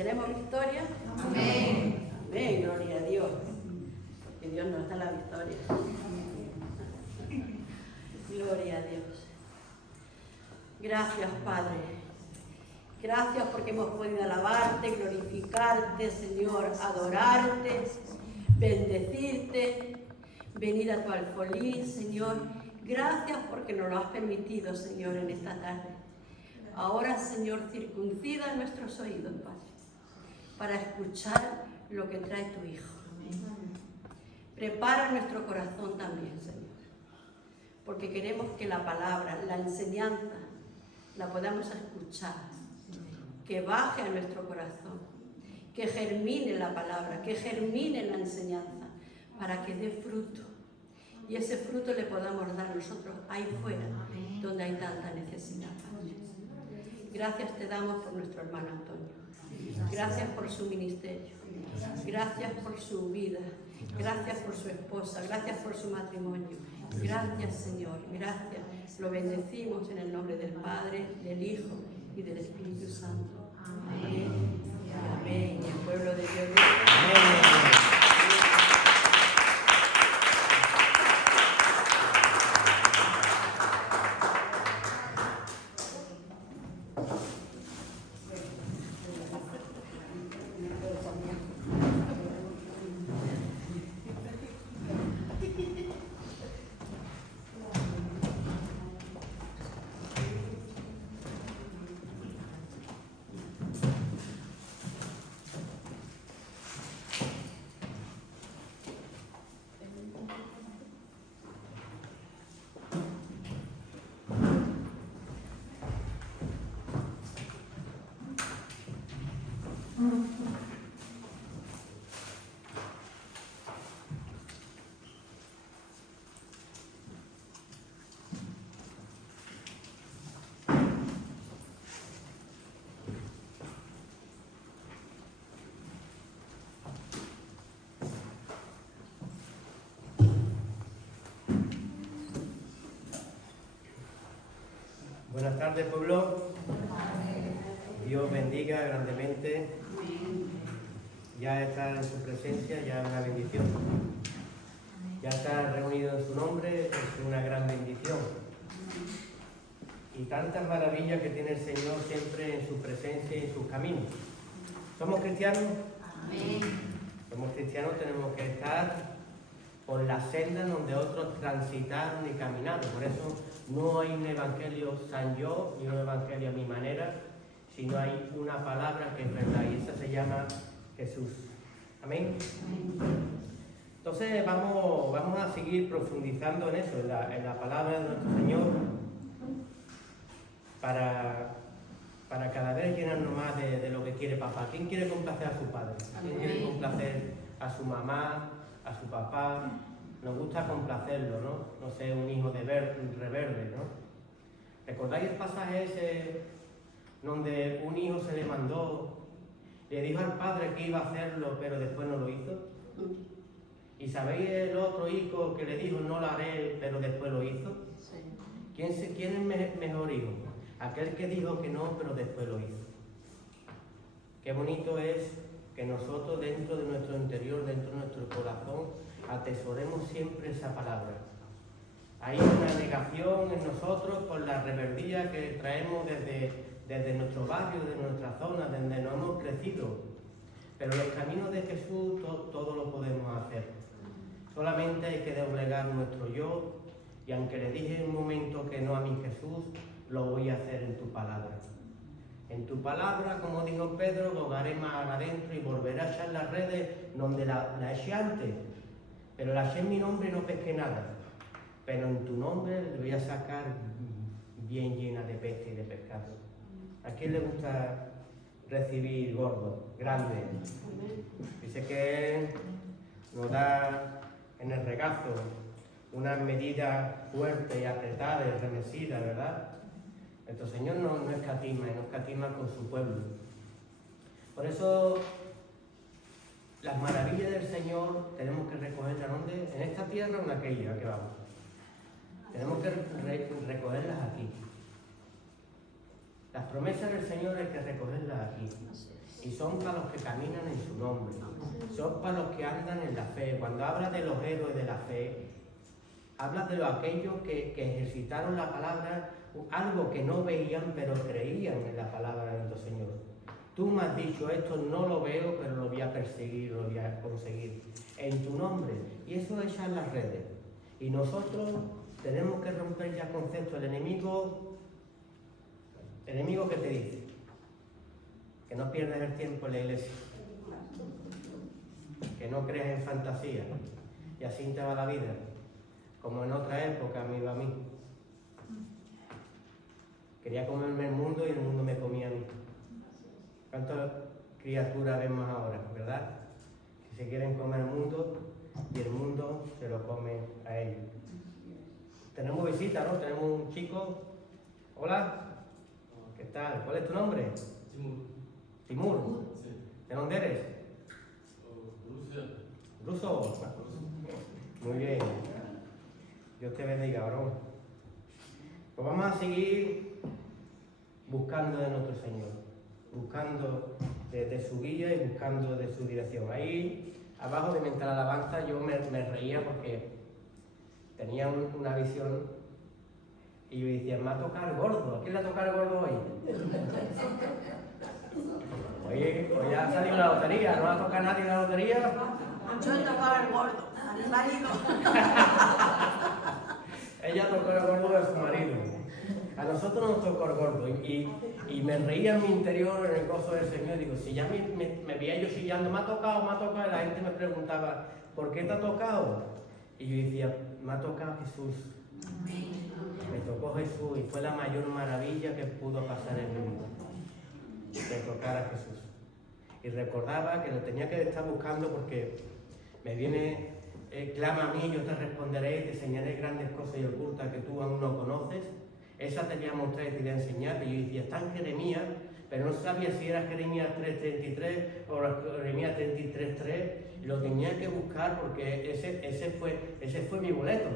¿Tenemos victoria? Amén. Amén, gloria a Dios. Que Dios nos da la victoria. Gloria a Dios. Gracias, Padre. Gracias porque hemos podido alabarte, glorificarte, Señor, adorarte, bendecirte, venir a tu alfolí, Señor. Gracias porque nos lo has permitido, Señor, en esta tarde. Ahora, Señor, circuncida nuestros oídos, Padre, para escuchar lo que trae tu Hijo. Prepara nuestro corazón también, Señor, porque queremos que la palabra, la enseñanza, la podamos escuchar, que baje a nuestro corazón, que germine la palabra, que germine la enseñanza, para que dé fruto. Y ese fruto le podamos dar nosotros ahí fuera, donde hay tanta necesidad, Padre. Gracias te damos por nuestro hermano Antonio. Gracias por su ministerio. Gracias por su vida. Gracias por su esposa. Gracias por su matrimonio. Gracias, Señor. Gracias. Lo bendecimos en el nombre del Padre, del Hijo y del Espíritu Santo. Amén. Amén. Y el pueblo de Dios. Amén. Buenas tardes, pueblo. Dios bendiga grandemente. Ya estar en su presencia ya es una bendición. Ya estar reunido en su nombre es una gran bendición. Y tantas maravillas que tiene el Señor siempre en su presencia y en sus caminos. ¿Somos cristianos? Amén. Somos cristianos, tenemos que estar por la senda donde otros transitaron y caminaron. Por eso no hay un evangelio san yo ni un evangelio a mi manera, sino hay una palabra que es verdad y esa se llama Jesús. Amén. Entonces vamos a seguir profundizando en eso, en la palabra de nuestro Señor, para cada vez llenarnos más de lo que quiere papá. ¿Quién quiere complacer a su padre? ¿Quién quiere complacer a su mamá, a su papá? Nos gusta complacerlo, ¿no? No sé, un hijo rebelde, ¿no? ¿Recordáis el pasaje ese donde un hijo se le mandó, le dijo al padre que iba a hacerlo, pero después no lo hizo? ¿Y sabéis el otro hijo que le dijo no lo haré, pero después lo hizo? ¿Quién es mejor hijo? Aquel que dijo que no, pero después lo hizo. Qué bonito es que nosotros dentro de nuestro interior, dentro de nuestro corazón, atesoremos siempre esa palabra. Hay una negación en nosotros por la rebeldía que traemos desde nuestro barrio, de nuestra zona, donde nos hemos crecido. Pero los caminos de Jesús todo lo podemos hacer. Solamente hay que doblegar nuestro yo, y aunque le dije en un momento que no a mi Jesús, lo voy a hacer en tu palabra. En tu palabra, como dijo Pedro, bogaré más adentro y volveré a echar las redes donde la eché antes. Pero la eché en mi nombre y no pesqué nada. Pero en tu nombre le voy a sacar bien llena de peces y de pescado. ¿A quién le gusta recibir gordo, grande? Dice que Él nos da en el regazo una medida fuerte y apretada y remecida, ¿verdad? Nuestro Señor no escatima, y no escatima con su pueblo. Por eso, las maravillas del Señor tenemos que recogerlas, ¿dónde? ¿En esta tierra o en aquella que vamos? Tenemos que recogerlas aquí. Las promesas del Señor hay que recogerlas aquí. Y son para los que caminan en su nombre. Son para los que andan en la fe. Cuando habla de los héroes de la fe, habla de aquellos que ejercitaron la palabra, algo que no veían, pero creían en la palabra de nuestro Señor. Tú me has dicho esto, no lo veo, pero lo voy a perseguir, lo voy a conseguir. En tu nombre. Y eso es en las redes. Y nosotros tenemos que romper ya conceptos. El enemigo que te dice que no pierdas el tiempo en la iglesia, que no creas en fantasía, y así te va la vida, como en otra época me iba a mí. Quería comerme el mundo y el mundo me comía a mí. ¿Cuántas criaturas vemos ahora, verdad? Que se quieren comer el mundo y el mundo se lo come a ellos. Tenemos visita, ¿no? Tenemos un chico. Hola. ¿Qué tal? ¿Cuál es tu nombre? Timur. Timur. Sí. ¿De dónde eres? Rusia. ¿Ruso? Muy bien. Dios te bendiga, varón. Pues vamos a seguir buscando de nuestro Señor, buscando de su guía y buscando de su dirección. Ahí abajo de mientras la alabanza yo me reía porque tenía una visión y yo decía, me ha tocado el gordo. ¿A quién le ha tocado el gordo hoy? Oye, pues ya ha salido la lotería, ¿no ha tocado a nadie la lotería? Yo he tocado el gordo, a mi marido. Ella tocó el gordo de su marido. A nosotros nos tocó el gordo y me reía en mi interior en el gozo del Señor. Digo, si ya me veía yo chillando, me ha tocado, y la gente me preguntaba, ¿por qué te ha tocado? Y yo decía, me ha tocado Jesús. Me tocó Jesús y fue la mayor maravilla que pudo pasar en mi vida, que tocara a Jesús. Y recordaba que lo tenía que estar buscando porque me viene, clama a mí, yo te responderé y te enseñaré grandes cosas y ocultas que tú aún no conoces. Esa te voy a mostrar y te voy a enseñar. Y yo decía, está en Jeremías, pero no sabía si era Jeremías 3.33 o Jeremías 33.3. Lo tenía que buscar porque ese fue mi boleto.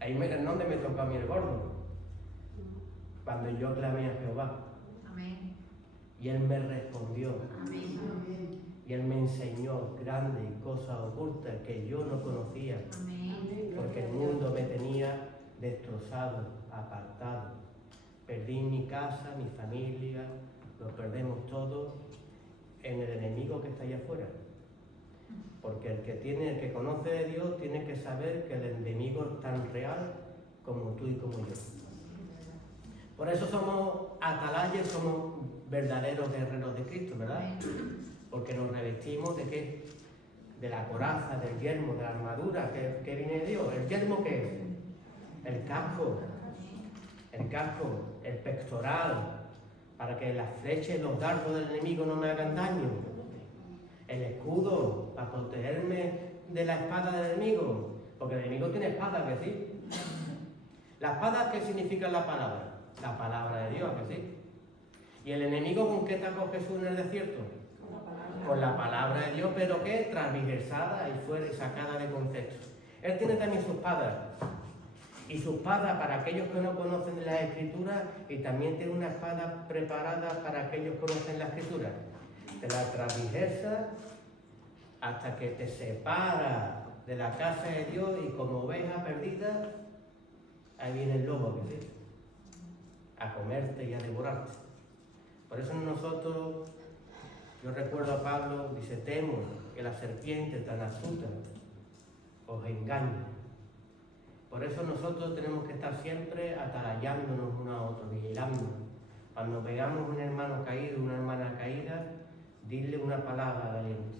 Ahí es donde me tocó a mí el gordo. Cuando yo clamé a Jehová. Amén. Y Él me respondió. Amén. Y Él me enseñó grandes cosas ocultas que yo no conocía. Amén. Porque el mundo me tenía destrozado, apartado. Perdí mi casa, mi familia, lo perdemos todo en el enemigo que está allá afuera. Porque el que conoce de Dios tiene que saber que el enemigo es tan real como tú y como yo. Por eso somos atalayes, somos verdaderos guerreros de Cristo, ¿verdad? Porque nos revestimos ¿de qué? De la coraza, del yelmo, de la armadura que viene de Dios. ¿El yelmo qué es? El casco, el pectoral, para que las flechas y los dardos del enemigo no me hagan daño. El escudo, para protegerme de la espada del enemigo, porque el enemigo tiene espada, ¿que sí? ¿La espada qué significa la palabra? La palabra de Dios, ¿que sí? ¿Y el enemigo con qué atacó Jesús en el desierto? Con la palabra de Dios, pero ¿qué? Transversada y fuera sacada de contexto. Él tiene también su espada. Y su espada para aquellos que no conocen las Escrituras, y también tiene una espada preparada para aquellos que conocen la Escritura. Te la transversa hasta que te separa de la casa de Dios y como oveja perdida, ahí viene el lobo, ¿que sí? A comerte y a devorarte. Por eso nosotros, yo recuerdo a Pablo, dice, temo que la serpiente tan astuta os engañe. Por eso nosotros tenemos que estar siempre atalayándonos unos a otros, vigilando. Cuando veamos un hermano caído, una hermana caída, dile una palabra de aliento.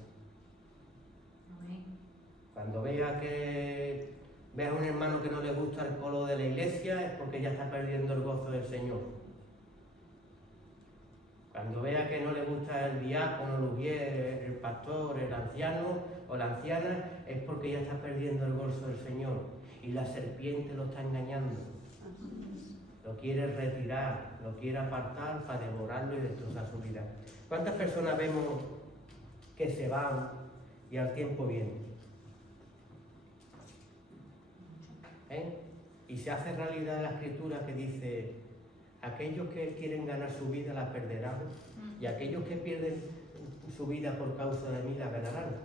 Cuando veas a un hermano que no le gusta el colo de la iglesia, es porque ya está perdiendo el gozo del Señor. Cuando vea que no le gusta el diácono, el ujier, el pastor, el anciano o la anciana, es porque ya está perdiendo el gozo del Señor. Y la serpiente lo está engañando. Lo quiere retirar, lo quiere apartar para devorarlo y destrozar su vida. ¿Cuántas personas vemos que se van y al tiempo vienen? Y se hace realidad la Escritura que dice, aquellos que quieren ganar su vida la perderán, y aquellos que pierden su vida por causa de mí la ganarán.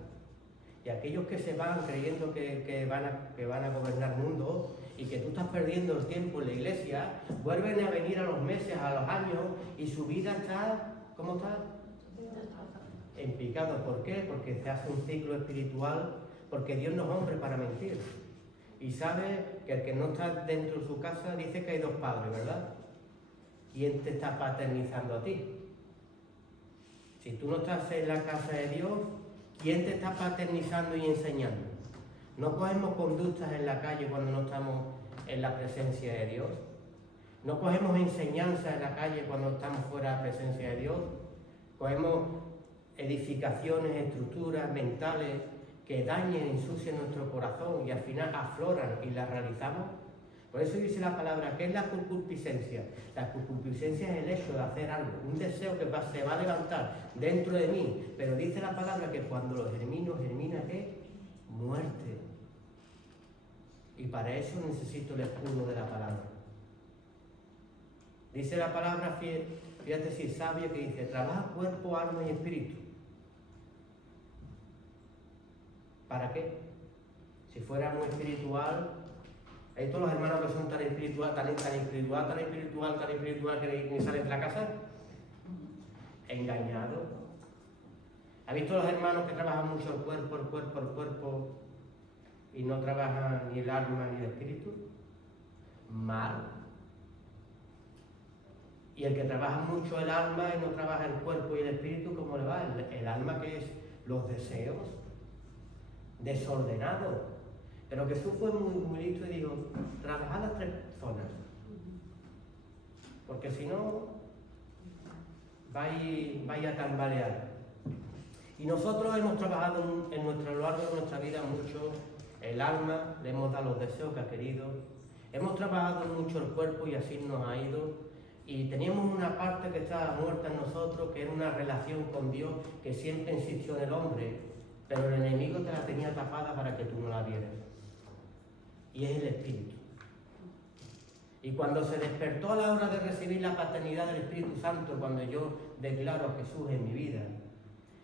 Y aquellos que se van creyendo que van a gobernar el mundo y que tú estás perdiendo el tiempo en la iglesia, vuelven a venir a los meses, a los años, y su vida está, ¿cómo está? En picado. ¿Por qué? Porque se hace un ciclo espiritual, porque Dios no es hombre para mentir. Y sabe que el que no está dentro de su casa dice que hay dos padres, ¿verdad? ¿Quién te está paternizando a ti? Si tú no estás en la casa de Dios, ¿quién te está paternizando y enseñando? No cogemos conductas en la calle cuando no estamos en la presencia de Dios. No cogemos enseñanza en la calle cuando estamos fuera de la presencia de Dios. Cogemos edificaciones, estructuras mentales que dañen, ensucian nuestro corazón y al final afloran y las realizamos. Por eso dice la palabra, ¿qué es la concupiscencia? La concupiscencia es el hecho de hacer algo, un deseo que se va a levantar dentro de mí, pero dice la palabra que cuando lo germino, germina ¿qué? Muerte. Y para eso necesito el escudo de la palabra. Dice la palabra, fíjate si es sabia, que dice, trabaja cuerpo, alma y espíritu. ¿Para qué? Si fuera muy espiritual, hay todos los hermanos que son tan espiritual, tan espiritual que ni salen de la casa. Engañados. ¿Ha visto los hermanos que trabajan mucho el cuerpo y no trabajan ni el alma ni el espíritu? Mal. Y el que trabaja mucho el alma y no trabaja el cuerpo y el espíritu, ¿cómo le va? El alma, que es los deseos, desordenado. Pero Jesús fue muy listo y dijo, trabajad las tres zonas. Porque si no, vais a tambalear. Y nosotros hemos trabajado a lo largo de nuestra vida mucho el alma, le hemos dado los deseos que ha querido. Hemos trabajado mucho el cuerpo y así nos ha ido. Y teníamos una parte que estaba muerta en nosotros, que era una relación con Dios que siempre insistió en el hombre, pero el enemigo te la tenía tapada para que tú no la vieras. Y es el Espíritu. Y cuando se despertó a la hora de recibir la paternidad del Espíritu Santo, cuando yo declaro a Jesús en mi vida,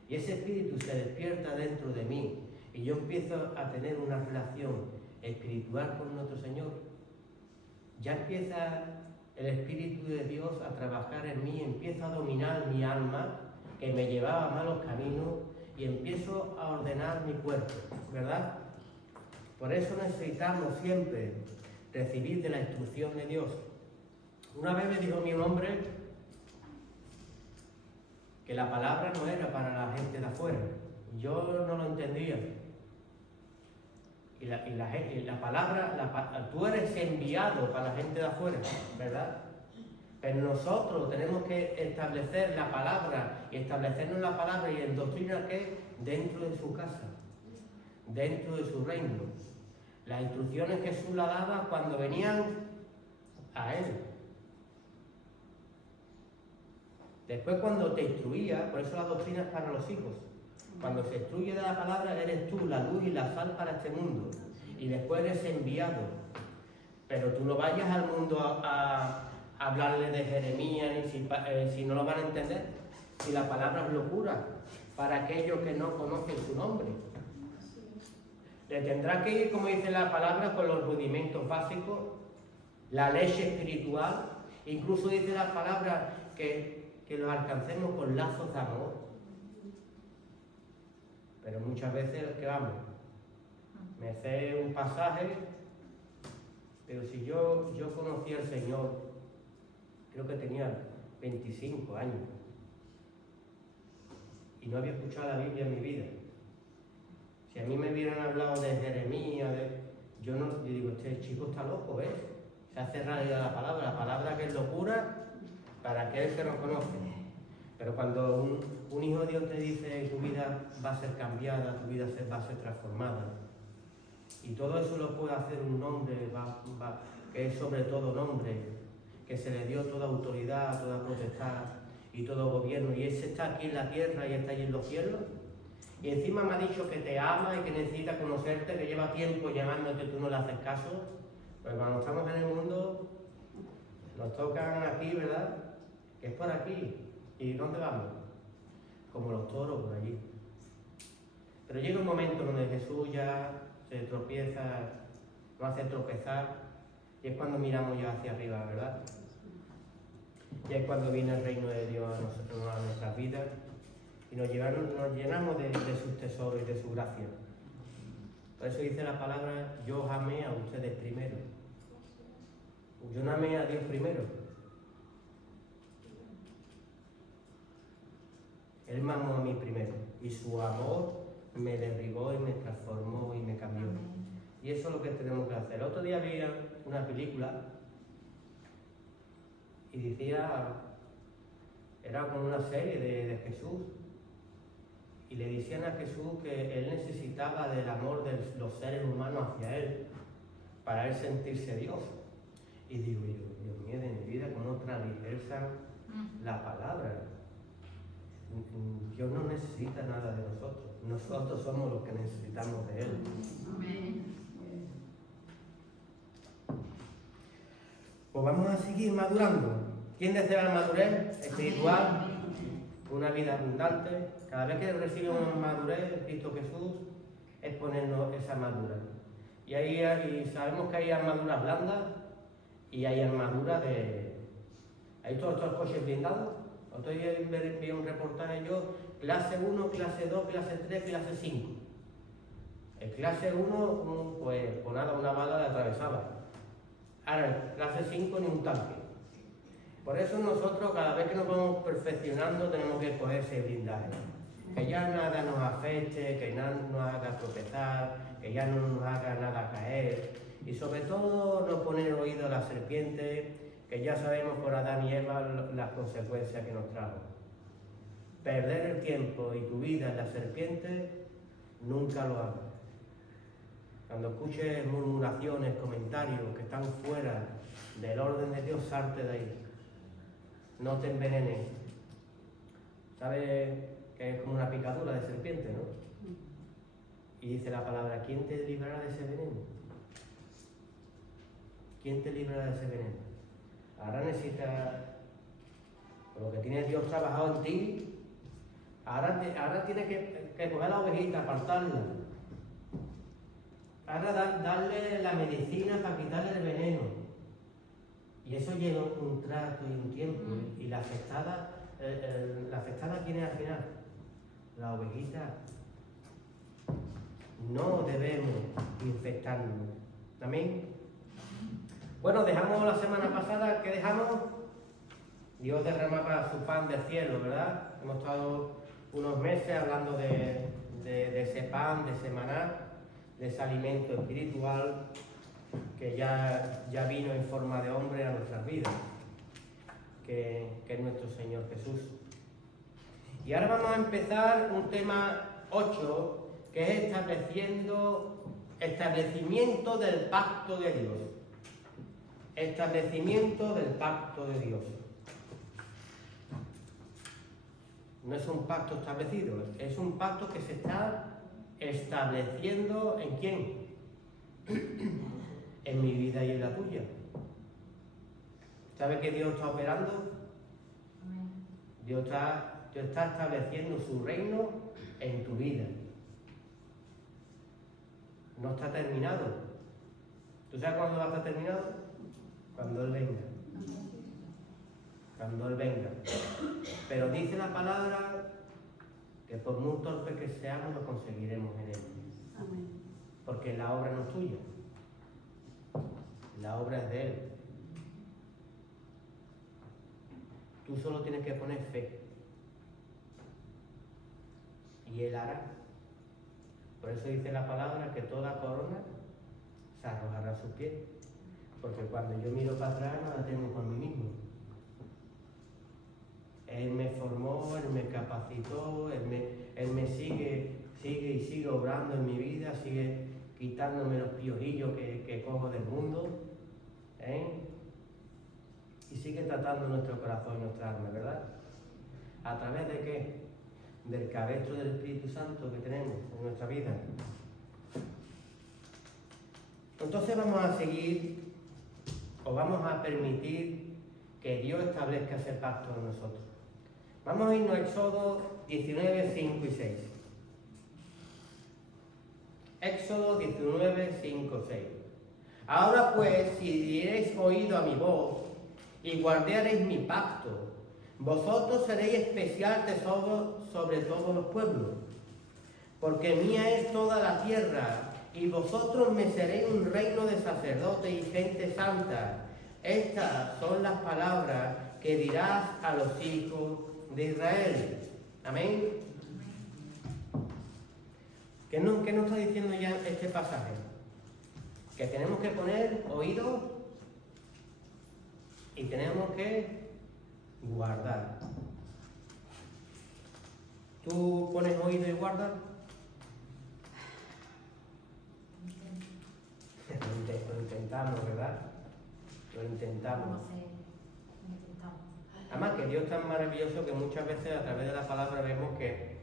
y ese Espíritu se despierta dentro de mí, y yo empiezo a tener una relación espiritual con nuestro Señor, ya empieza el Espíritu de Dios a trabajar en mí, empieza a dominar mi alma, que me llevaba a malos caminos, y empiezo a ordenar mi cuerpo, ¿verdad? Por eso necesitamos siempre recibir de la instrucción de Dios. Una vez me dijo un hombre que la palabra no era para la gente de afuera. Yo no lo entendía. Y la palabra, tú eres enviado para la gente de afuera, ¿verdad? Pero nosotros tenemos que establecer la palabra y establecernos la palabra y en doctrina que dentro de su casa, dentro de su reino. Las instrucciones que Jesús la daba cuando venían a Él. Después cuando te instruía, por eso la doctrina es para los hijos. Cuando se instruye de la palabra, eres tú la luz y la sal para este mundo. Y después eres enviado. Pero tú no vayas al mundo a hablarle de Jeremías, si no lo van a entender. Si la palabra es locura para aquellos que no conocen su nombre. Le tendrá que ir, como dice la palabra, con los rudimentos básicos, la leche espiritual. Incluso dice la palabra que los alcancemos con lazos de amor. Pero muchas veces, ¿qué vamos? Me sé un pasaje, pero si yo conocí al Señor, creo que tenía 25 años, y no había escuchado la Biblia en mi vida. Si a mí me hubieran hablado de Jeremías, yo digo, este chico está loco, ¿ves? Se hace realidad la palabra que es locura para aquel que no conoce. Pero cuando un hijo de Dios te dice tu vida va a ser cambiada, tu vida va a ser transformada, y todo eso lo puede hacer un hombre que es sobre todo nombre, que se le dio toda autoridad, toda potestad y todo gobierno, y ese está aquí en la tierra y está allí en los cielos. Y encima me ha dicho que te ama y que necesita conocerte, que lleva tiempo llamándote, tú no le haces caso. Pues cuando estamos en el mundo, Nos tocan aquí, ¿verdad? Que es por aquí. ¿Y dónde vamos? Como los toros por allí. Pero llega un momento donde Jesús ya se tropieza, nos hace tropezar, y es cuando miramos ya hacia arriba, ¿verdad? Y es cuando viene el reino de Dios a nuestras vidas y nos llenamos de sus tesoros y de su gracia. Por eso dice la palabra, yo os amé a ustedes primero. Yo no amé a Dios primero. Él me amó a mí primero y su amor me derribó y me transformó y me cambió. Y eso es lo que tenemos que hacer. El otro día vi una película y decía, era como una serie de Jesús, y le decían a Jesús que él necesitaba del amor de los seres humanos hacia él para él sentirse Dios. Y digo yo, Dios mío, de mi vida, cómo transversa la palabra. Dios no necesita nada de nosotros, nosotros somos los que necesitamos de él. Amén. Pues vamos a seguir madurando. ¿Quién desea la madurez espiritual? Una vida abundante. Cada vez que recibimos madurez en Cristo Jesús, es ponernos esa madura. Y ahí sabemos que hay armaduras blandas y hay armaduras de... Hay todos estos coches blindados. Otro día vi un reportaje yo, clase 1, clase 2, clase 3, clase 5. El clase 1, pues nada, una bala le atravesaba. Ahora, el clase 5 ni un tanque. Por eso nosotros, cada vez que nos vamos perfeccionando, tenemos que coger ese blindaje. Que ya nada nos afecte, que nada nos haga tropezar, que ya no nos haga nada caer. Y sobre todo, no poner oído a la serpiente, que ya sabemos por Adán y Eva las consecuencias que nos trajo. Perder el tiempo y tu vida en la serpiente, nunca lo hagas. Cuando escuches murmuraciones, comentarios que están fuera del orden de Dios, salte de ahí. No te envenenes. ¿Sabes que es como una picadura de serpiente, no? Y dice la palabra, ¿quién te librará de ese veneno? ¿Quién te librará de ese veneno? Ahora necesitas, con lo que tiene Dios trabajado en ti, ahora tienes que coger la ovejita, apartarla. Ahora darle la medicina para quitarle el veneno. Y eso lleva un trato y un tiempo. Y la afectada ¿quién es al final? La ovejita. No debemos infectarnos. ¿Amén? Bueno, dejamos la semana pasada, ¿qué dejamos? Dios derramaba su pan del cielo, ¿verdad? Hemos estado unos meses hablando de ese pan, de ese maná, de ese alimento espiritual que ya vino en forma de hombre a nuestras vidas, que es nuestro Señor Jesús. Y ahora vamos a empezar un tema 8, que es establecimiento del pacto de Dios. Establecimiento del pacto de Dios. No es un pacto establecido, es un pacto que se está estableciendo ¿en quién? En mi vida y en la tuya. ¿Sabes que Dios está operando? Dios está estableciendo su reino en tu vida. No está terminado. ¿Tú sabes cuándo va a estar terminado? Cuando Él venga. Cuando Él venga. Pero dice la palabra que por muy torpes que seamos, lo conseguiremos en Él. Amén. Porque la obra no es tuya. La obra es de Él. Tú solo tienes que poner fe. Y Él hará. Por eso dice la palabra que toda corona se arrojará a sus pies. Porque cuando yo miro para atrás no la tengo por mí mismo. Él me formó, Él me capacitó, Él me sigue obrando en mi vida, sigue quitándome los piojillos que cojo del mundo, y sigue tratando nuestro corazón y nuestra alma, ¿verdad? ¿A través de qué? Del cabestro del Espíritu Santo que tenemos en nuestra vida. Entonces vamos a seguir, o vamos a permitir que Dios establezca ese pacto con nosotros. Vamos a irnos a Éxodo 19, 5 y 6. Éxodo 19, 5, 6. Ahora pues, si diereis oído a mi voz y guardareis mi pacto, vosotros seréis especial tesoro sobre todos los pueblos, porque mía es toda la tierra, y vosotros me seréis un reino de sacerdotes y gente santa. Estas son las palabras que dirás a los hijos de Israel. Amén. ¿Qué nos está diciendo ya este pasaje? Que tenemos que poner oído y tenemos que guardar. ¿Tú pones oído y guardas? Lo intentamos, ¿verdad? Lo intentamos. Además que Dios es tan maravilloso que muchas veces a través de la palabra vemos que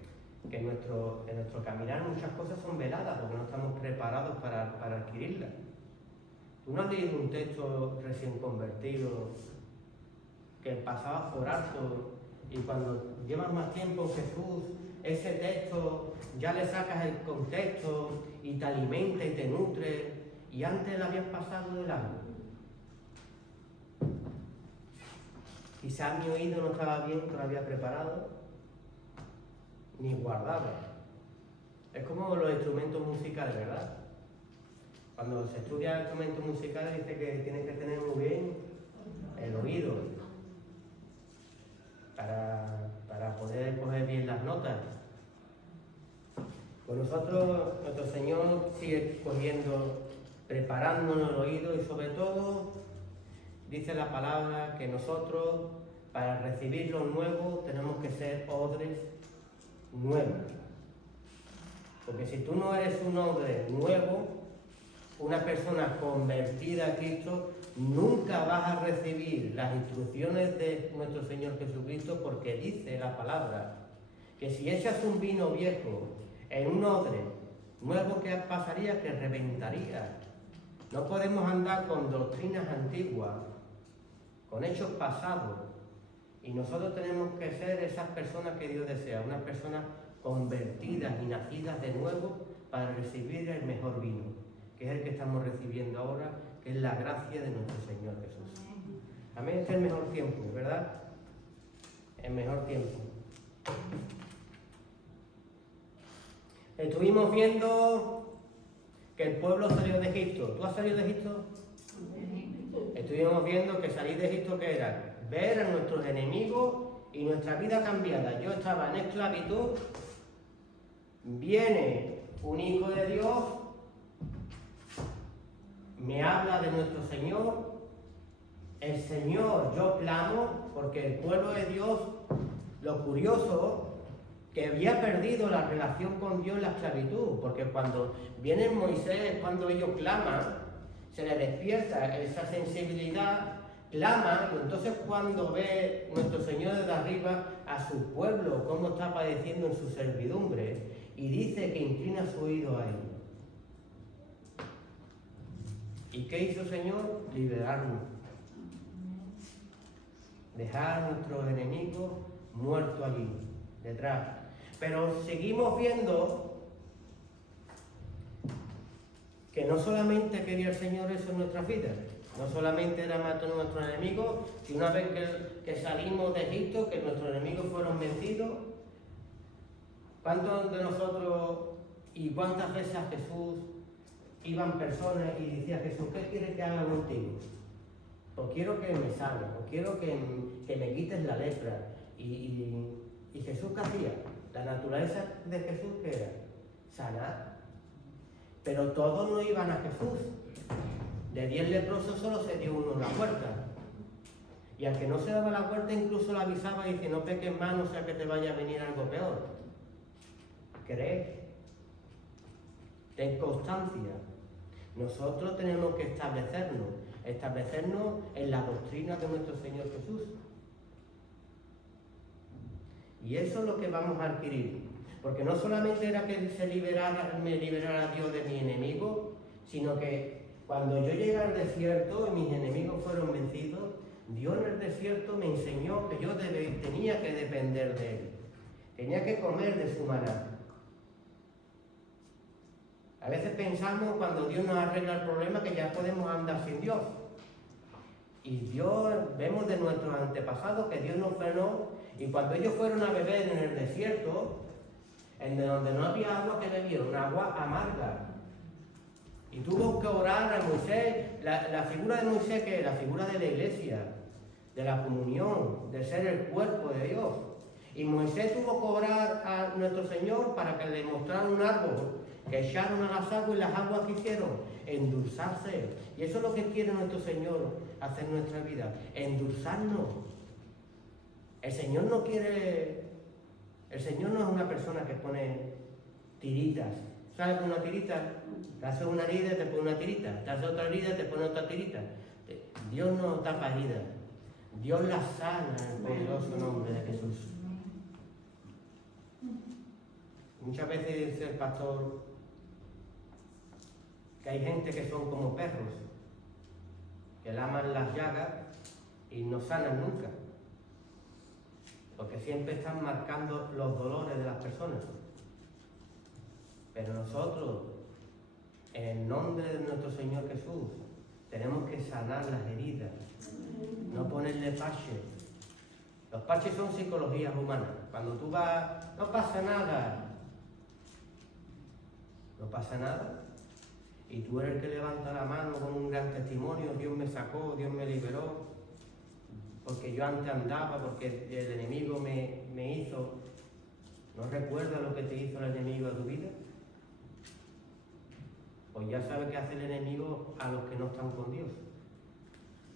en nuestro caminar muchas cosas son veladas porque no estamos preparados para adquirirlas. ¿Tú no has leído un texto recién convertido que pasabas por alto y cuando llevas más tiempo en Jesús, ese texto ya le sacas el contexto y te alimenta y te nutre y antes lo habías pasado de largo? Quizás mi oído no estaba bien, no lo había preparado ni guardado. Es como los instrumentos musicales, ¿verdad? Cuando se estudia instrumentos musicales dice que tienes que tener muy bien el oído para poder coger bien las notas. Pues nosotros, nuestro Señor sigue cogiendo, preparándonos el oído y sobre todo dice la palabra que nosotros para recibir lo nuevo tenemos que ser odres nuevos. Porque si tú no eres un odre nuevo, una persona convertida a Cristo, nunca vas a recibir las instrucciones de nuestro Señor Jesucristo, porque dice la palabra que si echas un vino viejo en un odre nuevo, ¿qué pasaría? Que reventaría. No podemos andar con doctrinas antiguas, con hechos pasados, y nosotros tenemos que ser esas personas que Dios desea, unas personas convertidas y nacidas de nuevo para recibir el mejor vino, que es el que estamos recibiendo ahora, que es la gracia de nuestro Señor Jesús. Amén. Este es el mejor tiempo, ¿verdad? El mejor tiempo. Estuvimos viendo que el pueblo salió de Egipto. ¿Tú has salido de Egipto? Estuvimos viendo que salir de Egipto, ¿qué era? Ver a nuestros enemigos y nuestra vida cambiada. Yo estaba en esclavitud, viene un hijo de Dios, me habla de nuestro Señor, el Señor, yo clamo, porque el pueblo de Dios, lo curioso, que había perdido la relación con Dios en la esclavitud, porque cuando viene Moisés, cuando ellos claman, se les despierta esa sensibilidad, clama, y entonces cuando ve nuestro Señor desde arriba a su pueblo, cómo está padeciendo en su servidumbre, y dice que inclina su oído a él. ¿Y qué hizo el Señor? Liberarnos. Dejar a nuestros enemigos muertos allí, detrás. Pero seguimos viendo que no solamente quería el Señor eso en nuestras vidas, no solamente era matar a nuestros enemigos, sino una vez que salimos de Egipto, que nuestros enemigos fueron vencidos. ¿Cuántos de nosotros y cuántas veces a Jesús iban personas y decían: Jesús, ¿qué quieres que haga contigo? O quiero que me sanes, o quiero que me quites la lepra. ¿Y Jesús qué hacía? La naturaleza de Jesús, ¿qué era? Sanar. Pero todos no iban a Jesús. De 10 leprosos solo se dio uno la puerta. Y al que no se daba la puerta incluso le avisaba y dice: no peques más, no sea que te vaya a venir algo peor. ¿Cree? Ten constancia. Nosotros tenemos que establecernos en la doctrina de nuestro Señor Jesús. Y eso es lo que vamos a adquirir. Porque no solamente era que me liberara Dios de mi enemigo, sino que cuando yo llegué al desierto y mis enemigos fueron vencidos, Dios en el desierto me enseñó que yo tenía que depender de Él. Tenía que comer de su maná. A veces pensamos cuando Dios nos arregla el problema que ya podemos andar sin Dios. Y Dios, vemos de nuestros antepasados que Dios nos frenó, y cuando ellos fueron a beber en el desierto, en donde no había agua, que bebieron agua amarga. Y tuvo que orar a Moisés, la figura de Moisés, que es la figura de la iglesia, de la comunión, de ser el cuerpo de Dios. Y Moisés tuvo que orar a nuestro Señor para que le mostrara un árbol, que echaron a las aguas, y las aguas que hicieron, endulzarse. Y eso es lo que quiere nuestro Señor hacer en nuestra vida, endulzarnos. El Señor no quiere, el Señor no es una persona que pone tiritas. ¿Sabes una tirita? Te hace una herida y te pone una tirita, te hace otra herida y te pone otra tirita. Dios no tapa heridas, Dios la sana en el poderoso nombre de Jesús. Muchas veces dice el pastor que hay gente que son como perros, que laman las llagas y no sanan nunca, porque siempre están marcando los dolores de las personas. Pero nosotros, en el nombre de nuestro Señor Jesús, tenemos que sanar las heridas, no ponerle parches. Los parches son psicologías humanas. Cuando tú vas, no pasa nada, no pasa nada, y tú eres el que levanta la mano con un gran testimonio: Dios me sacó, Dios me liberó, porque yo antes andaba, porque el enemigo me hizo. ¿No recuerdas lo que te hizo el enemigo a tu vida? Pues ya sabes qué hace el enemigo a los que no están con Dios,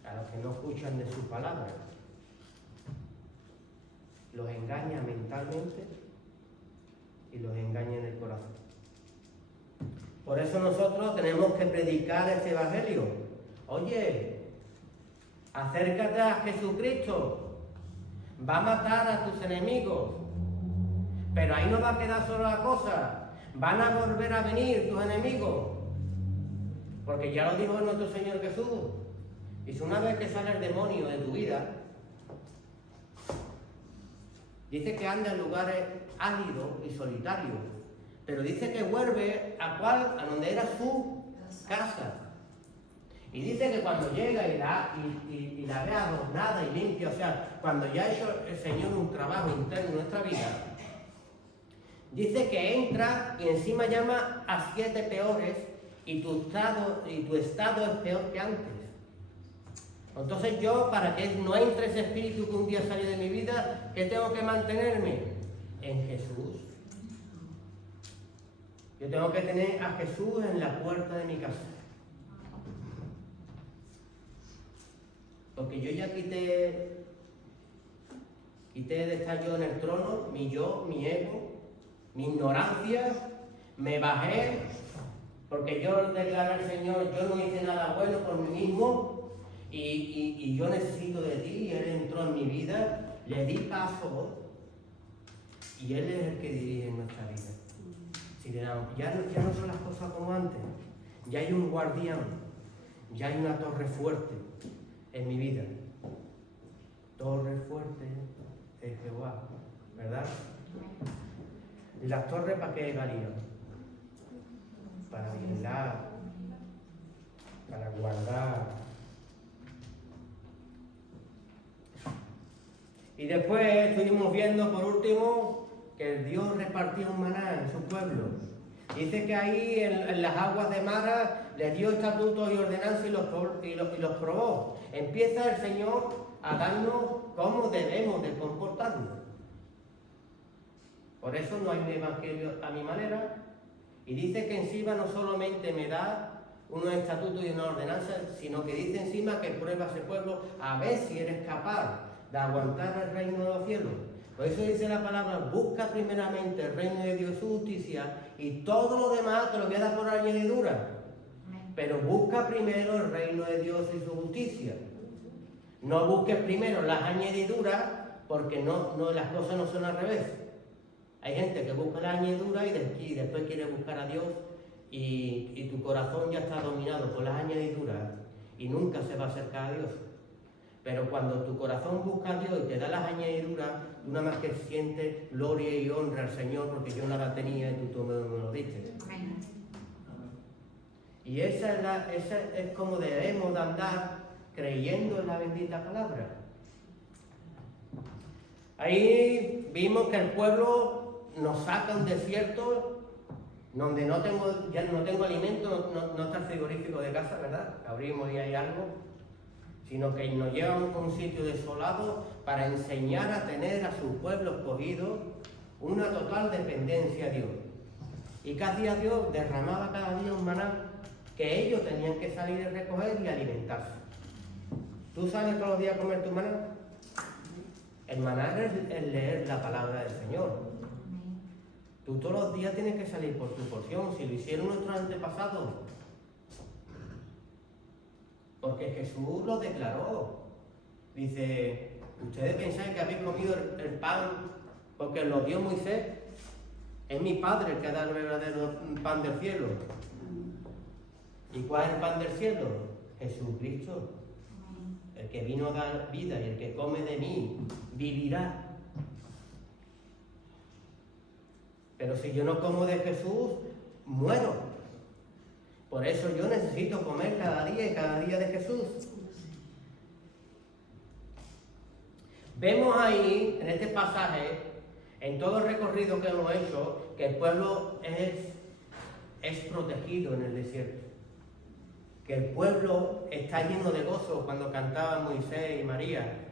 a los que no escuchan de su palabra. Los engaña mentalmente y los engaña en el corazón. Por eso nosotros tenemos que predicar este evangelio. Oye, acércate a Jesucristo, va a matar a tus enemigos, pero ahí no va a quedar solo la cosa, van a volver a venir tus enemigos, porque ya lo dijo nuestro Señor Jesús. Dice, una vez que sale el demonio de tu vida, dice que anda en lugares áridos y solitarios, pero dice que vuelve a donde era su casa. Y dice que cuando llega y la ve adornada y limpia, o sea, cuando ya ha hecho el Señor un trabajo interno en nuestra vida, dice que entra y encima llama a 7 peores y tu estado es peor que antes. Entonces yo, para que no entre ese espíritu que un día salió de mi vida, ¿qué tengo que mantenerme? En Jesús. Yo tengo que tener a Jesús en la puerta de mi casa. Porque yo ya quité de estar yo en el trono, mi yo, mi ego, mi ignorancia, me bajé, porque yo declaré al Señor, yo no hice nada bueno por mí mismo, y yo necesito de ti, y Él entró en mi vida, le di paso, y Él es el que dirige nuestra vida. Si le damos, ya no son las cosas como antes, ya hay un guardián, ya hay una torre fuerte en mi vida. Torre fuerte es Jehová, ¿verdad? ¿Y las torres para qué valían? Para vigilar, para guardar. Y después estuvimos viendo por último que Dios repartió un maná en su pueblo. Dice que ahí en las aguas de Mara le dio estatutos y ordenanzas y los probó. Empieza el Señor a darnos cómo debemos de comportarnos. Por eso no hay un evangelio a mi manera. Y dice que encima no solamente me da unos estatutos y una ordenanza, sino que dice encima que prueba a ese pueblo a ver si eres capaz de aguantar el reino de los cielos. Por eso dice la palabra, busca primeramente el reino de Dios y su justicia, y todo lo demás te lo voy a dar por añadidura. Pero busca primero el reino de Dios y su justicia. No busques primero las añadiduras, porque las cosas no son al revés. Hay gente que busca la añadidura y después quiere buscar a Dios, y tu corazón ya está dominado por las añadiduras y nunca se va a acercar a Dios. Pero cuando tu corazón busca a Dios y te da las añadiduras, tú nada más que sientes gloria y honra al Señor porque yo nada tenía y tú me lo diste. Amén. Y esa es como debemos de andar creyendo en la bendita palabra. Ahí vimos que el pueblo nos saca a un desierto donde ya no tengo alimento, no está el frigorífico de casa, ¿verdad? Abrimos y hay algo, sino que nos llevan a un sitio desolado para enseñar a tener a su pueblo escogido una total dependencia a Dios. Y cada día Dios derramaba cada día un maná que ellos tenían que salir a recoger y alimentarse. ¿Tú sales todos los días a comer tu maná? El maná es el leer la palabra del Señor. Tú todos los días tienes que salir por tu porción, si lo hicieron nuestros antepasados. Porque Jesús lo declaró. Dice, ¿ustedes pensáis que habéis comido el pan porque lo dio Moisés? Es mi Padre el que da el verdadero pan del cielo. ¿Y cuál es el pan del cielo? Jesucristo. El que vino a dar vida y el que come de mí vivirá. Pero si yo no como de Jesús, muero. Por eso yo necesito comer cada día y cada día de Jesús. Vemos ahí, en este pasaje, en todo el recorrido que hemos hecho, que el pueblo es protegido en el desierto. Que el pueblo está lleno de gozo cuando cantaban Moisés y María.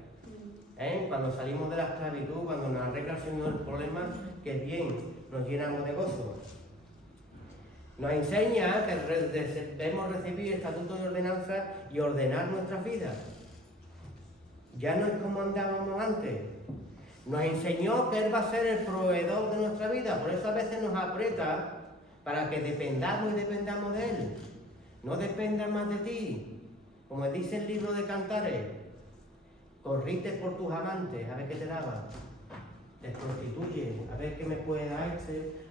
Cuando salimos de la esclavitud, cuando nos arregla el Señor el problema, que bien, nos llenamos de gozo. Nos enseña que debemos recibir estatutos de ordenanza y ordenar nuestras vidas. Ya no es como andábamos antes. Nos enseñó que Él va a ser el proveedor de nuestra vida, por eso a veces nos aprieta para que dependamos y dependamos de Él. No dependa más de ti. Como dice el libro de Cantares, corriste por tus amantes, a ver qué te daban. Te prostituyes, a ver qué me puede dar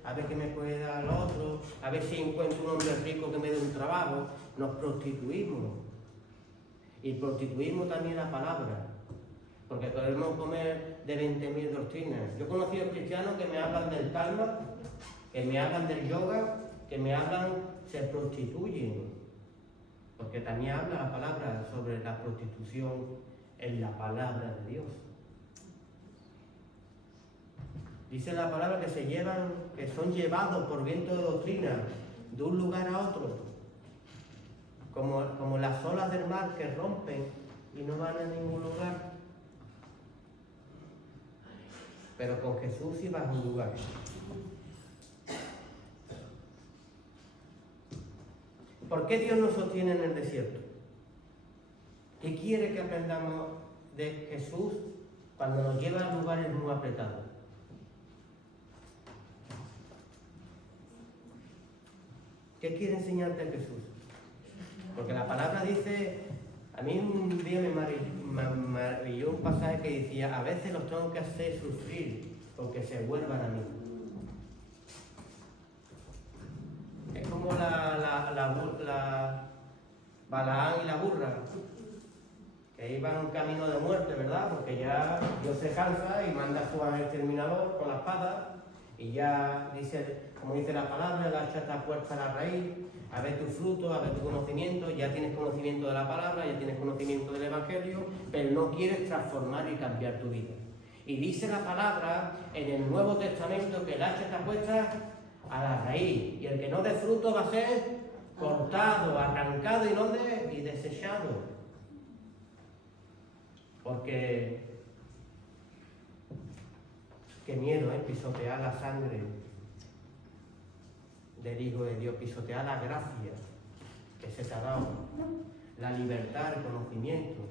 a ver qué me puede dar el otro, a ver si encuentro un hombre rico que me dé un trabajo. Nos prostituimos. Y prostituimos también la palabra, porque podemos comer de 20.000 doctrinas. Yo he conocido cristianos que me hablan del karma, que me hablan del yoga, que me hablan, se prostituyen, porque también habla la palabra sobre la prostitución en la palabra de Dios. Dice la palabra que son llevados por viento de doctrina de un lugar a otro, como las olas del mar que rompen y no van a ningún lugar. Pero con Jesús sí vas a un lugar. ¿Por qué Dios nos sostiene en el desierto? ¿Qué quiere que aprendamos de Jesús cuando nos lleva a lugares muy apretados? ¿Qué quiere enseñarte Jesús? Porque la palabra dice, a mí un día me maravilló un pasaje que decía, a veces los tengo que hacer sufrir porque se vuelvan a mí. Es como Balaán y la burra, que iban un camino de muerte, ¿verdad? Porque ya Dios se cansa y manda a su ángel exterminador con la espada y ya dice, como dice la palabra, el hacha está puesta a la raíz, a ver tu fruto, a ver tu conocimiento, ya tienes conocimiento de la palabra, ya tienes conocimiento del Evangelio, pero no quieres transformar y cambiar tu vida. Y dice la palabra en el Nuevo Testamento que el hacha está puesta a la raíz, y el que no dé fruto va a ser cortado, arrancado y desechado. Porque qué miedo, pisotear la sangre del Hijo de Dios, pisotear la gracia que se te ha dado, la libertad, el conocimiento.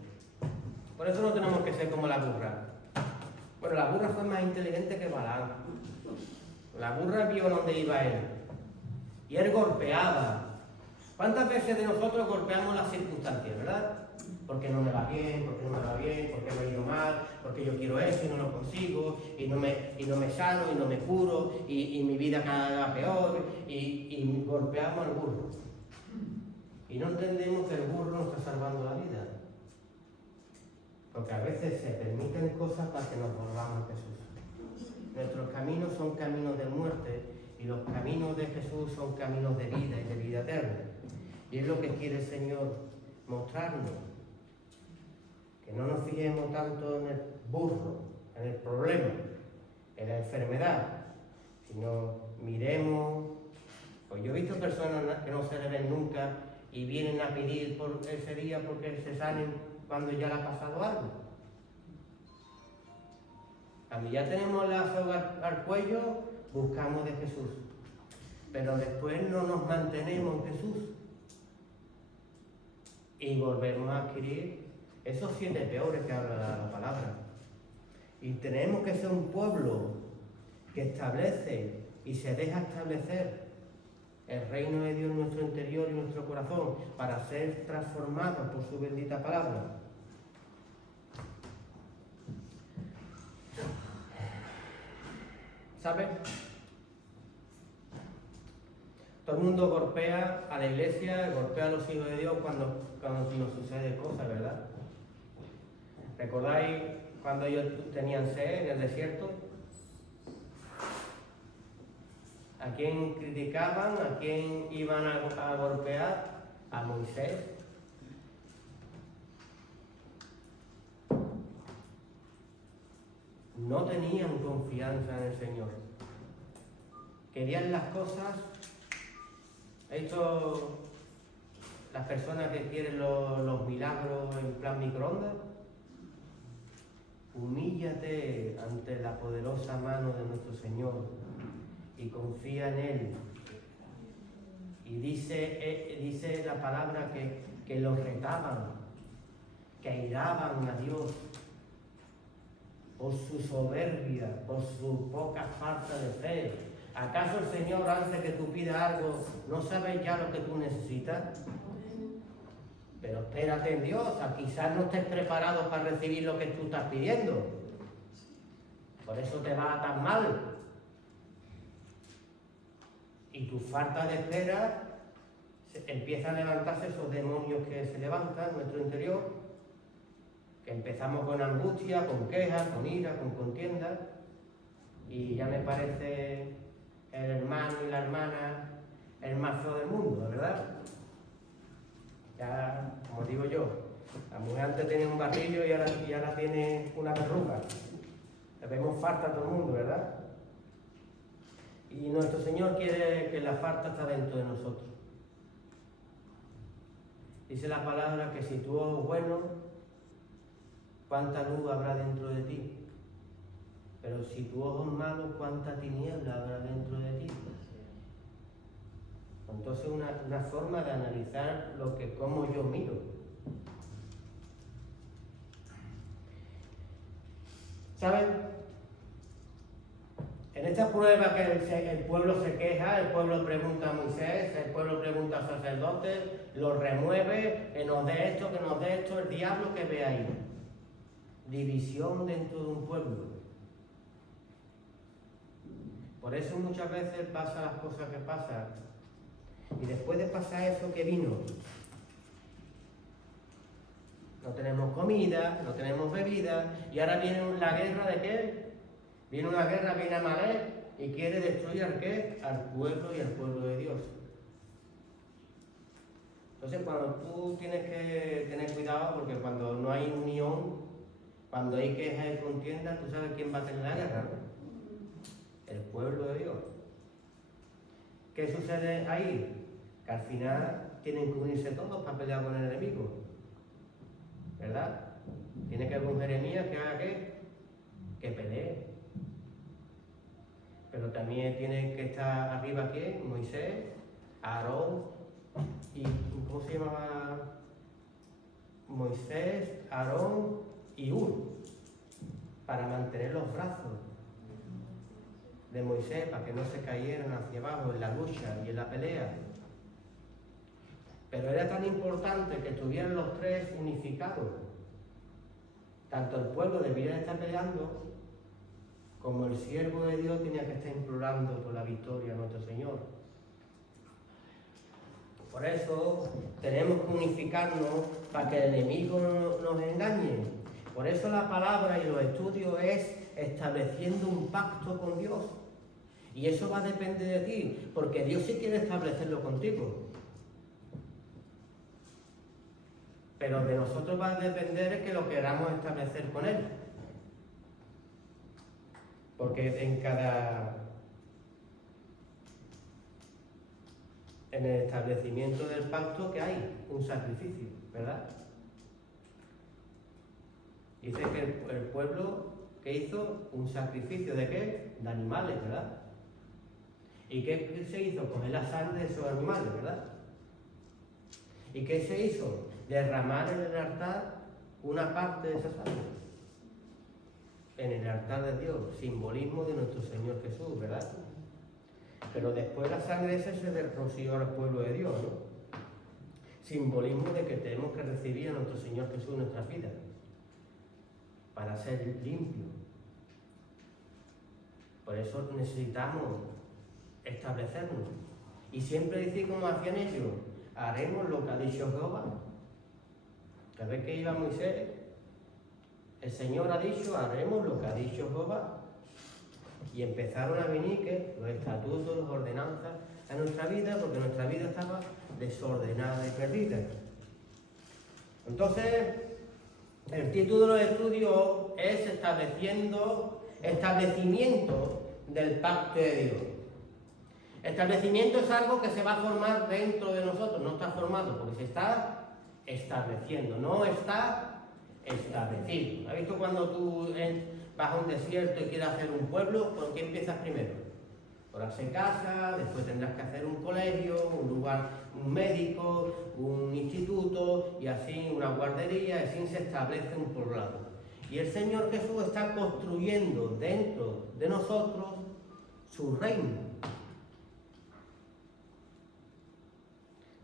Por eso no tenemos que ser como la burra. Bueno, la burra fue más inteligente que Balaam. La burra vio dónde iba él. Y él golpeaba. ¿Cuántas veces de nosotros golpeamos las circunstancias, verdad? Porque no me va bien, porque no me va bien, porque me he ido mal, porque yo quiero eso y no lo consigo, y no me sano, y no me curo, y mi vida cada vez va peor, y golpeamos al burro. Y no entendemos que el burro nos está salvando la vida. Porque a veces se permiten cosas para que nos volvamos a Jesús. Nuestros caminos son caminos de muerte y los caminos de Jesús son caminos de vida y de vida eterna. Y es lo que quiere el Señor mostrarnos. Que no nos fijemos tanto en el burro, en el problema, en la enfermedad, sino miremos. Pues yo he visto personas que no se le ven nunca y vienen a pedir por ese día porque se sanen cuando ya le ha pasado algo. Cuando ya tenemos la soga al cuello, buscamos de Jesús. Pero después no nos mantenemos en Jesús. Y volvemos a adquirir esos 7 peores que habla la palabra. Y tenemos que ser un pueblo que establece y se deja establecer el reino de Dios en nuestro interior y nuestro corazón para ser transformados por su bendita palabra. ¿Sabes? Todo el mundo golpea a la iglesia, golpea a los hijos de Dios cuando nos sucede cosas, ¿verdad? ¿Recordáis cuando ellos tenían sed en el desierto? ¿A quién criticaban? ¿A quién iban a golpear? A Moisés. No tenían confianza en el Señor. Querían las cosas. Esto, las personas que quieren los milagros en plan microondas, humíllate ante la poderosa mano de nuestro Señor y confía en Él. Y dice la palabra que los retaban, que airaban a Dios por su soberbia, por su poca falta de fe. ¿Acaso el Señor, antes que tú pidas algo, no sabe ya lo que tú necesitas? Pero espérate en Dios, quizás no estés preparado para recibir lo que tú estás pidiendo. Por eso te va tan mal. Y tu falta de espera, empiezan a levantarse esos demonios que se levantan en nuestro interior, que empezamos con angustia, con quejas, con ira, con contienda, y ya me parece el hermano y la hermana el más feo del mundo, ¿verdad? Ya, como digo yo, la mujer antes tenía un barrillo y ahora tiene una verruga. Le vemos falta a todo el mundo, ¿verdad? Y nuestro Señor quiere que la falta está dentro de nosotros. Dice la palabra que si tu ojo es bueno, cuánta luz habrá dentro de ti. Pero si tu ojo es malo, cuánta tiniebla habrá dentro de ti. Entonces una forma de analizar cómo yo miro. ¿Saben? En esta prueba que el pueblo se queja, el pueblo pregunta a Moisés, el pueblo pregunta al sacerdote, lo remueve, que nos dé esto, el diablo que ve ahí. División dentro de un pueblo. Por eso muchas veces pasan las cosas que pasan. Y después de pasar eso, ¿qué vino? No tenemos comida, no tenemos bebida, y ahora viene la guerra ¿de qué? Viene una guerra, viene Amalek y quiere destruir ¿al qué? Al pueblo y al pueblo de Dios. Entonces cuando tú tienes que tener cuidado, porque cuando no hay unión, cuando hay quejas y contienda, tú sabes quién va a tener la guerra, ¿no? El pueblo de Dios. ¿Qué sucede ahí? Que al final tienen que unirse todos para pelear con el enemigo, ¿verdad? Tiene que haber un Jeremías que haga ¿qué? Que pelee. Pero también tiene que estar arriba ¿quién? Moisés, Aarón y ¿cómo se llamaba? Moisés, Aarón y Hur, para mantener los brazos de Moisés para que no se cayeran hacia abajo en la lucha y en la pelea. Pero era tan importante que estuvieran los tres unificados. Tanto el pueblo debía estar peleando, como el siervo de Dios tenía que estar implorando por la victoria a nuestro Señor. Por eso tenemos que unificarnos para que el enemigo no nos engañe. Por eso la palabra y los estudios es estableciendo un pacto con Dios. Y eso va a depender de ti, porque Dios sí quiere establecerlo contigo. Pero de nosotros va a depender que lo queramos establecer con Él. Porque en el establecimiento del pacto que hay un sacrificio, ¿verdad? Dice que el pueblo que hizo un sacrificio ¿de qué? De animales, ¿verdad? ¿Y qué se hizo? Coger la sangre de esos animales, ¿verdad? ¿Y qué se hizo? Derramar en el altar una parte de esa sangre. En el altar de Dios, simbolismo de nuestro Señor Jesús, ¿verdad? Pero después la sangre esa se roció al pueblo de Dios, ¿no? Simbolismo de que tenemos que recibir a nuestro Señor Jesús en nuestras vidas para ser limpios. Por eso necesitamos establecernos. Y siempre decir como hacían ellos, haremos lo que ha dicho Jehová. Cada vez que iba Moisés, el Señor ha dicho, haremos lo que ha dicho Jehová. Y empezaron a venir que los estatutos, las ordenanzas a nuestra vida, porque nuestra vida estaba desordenada y perdida. Entonces, el título de los estudios es establecimiento del pacto de Dios. Establecimiento es algo que se va a formar dentro de nosotros, no está formado porque se está estableciendo, no está establecido. ¿Has visto cuando tú vas a un desierto y quieres hacer un pueblo? ¿Por qué empiezas primero? Por hacer casa, después tendrás que hacer un colegio, un lugar, un médico, un instituto y así una guardería, y así se establece un poblado. Y el Señor Jesús está construyendo dentro de nosotros su reino,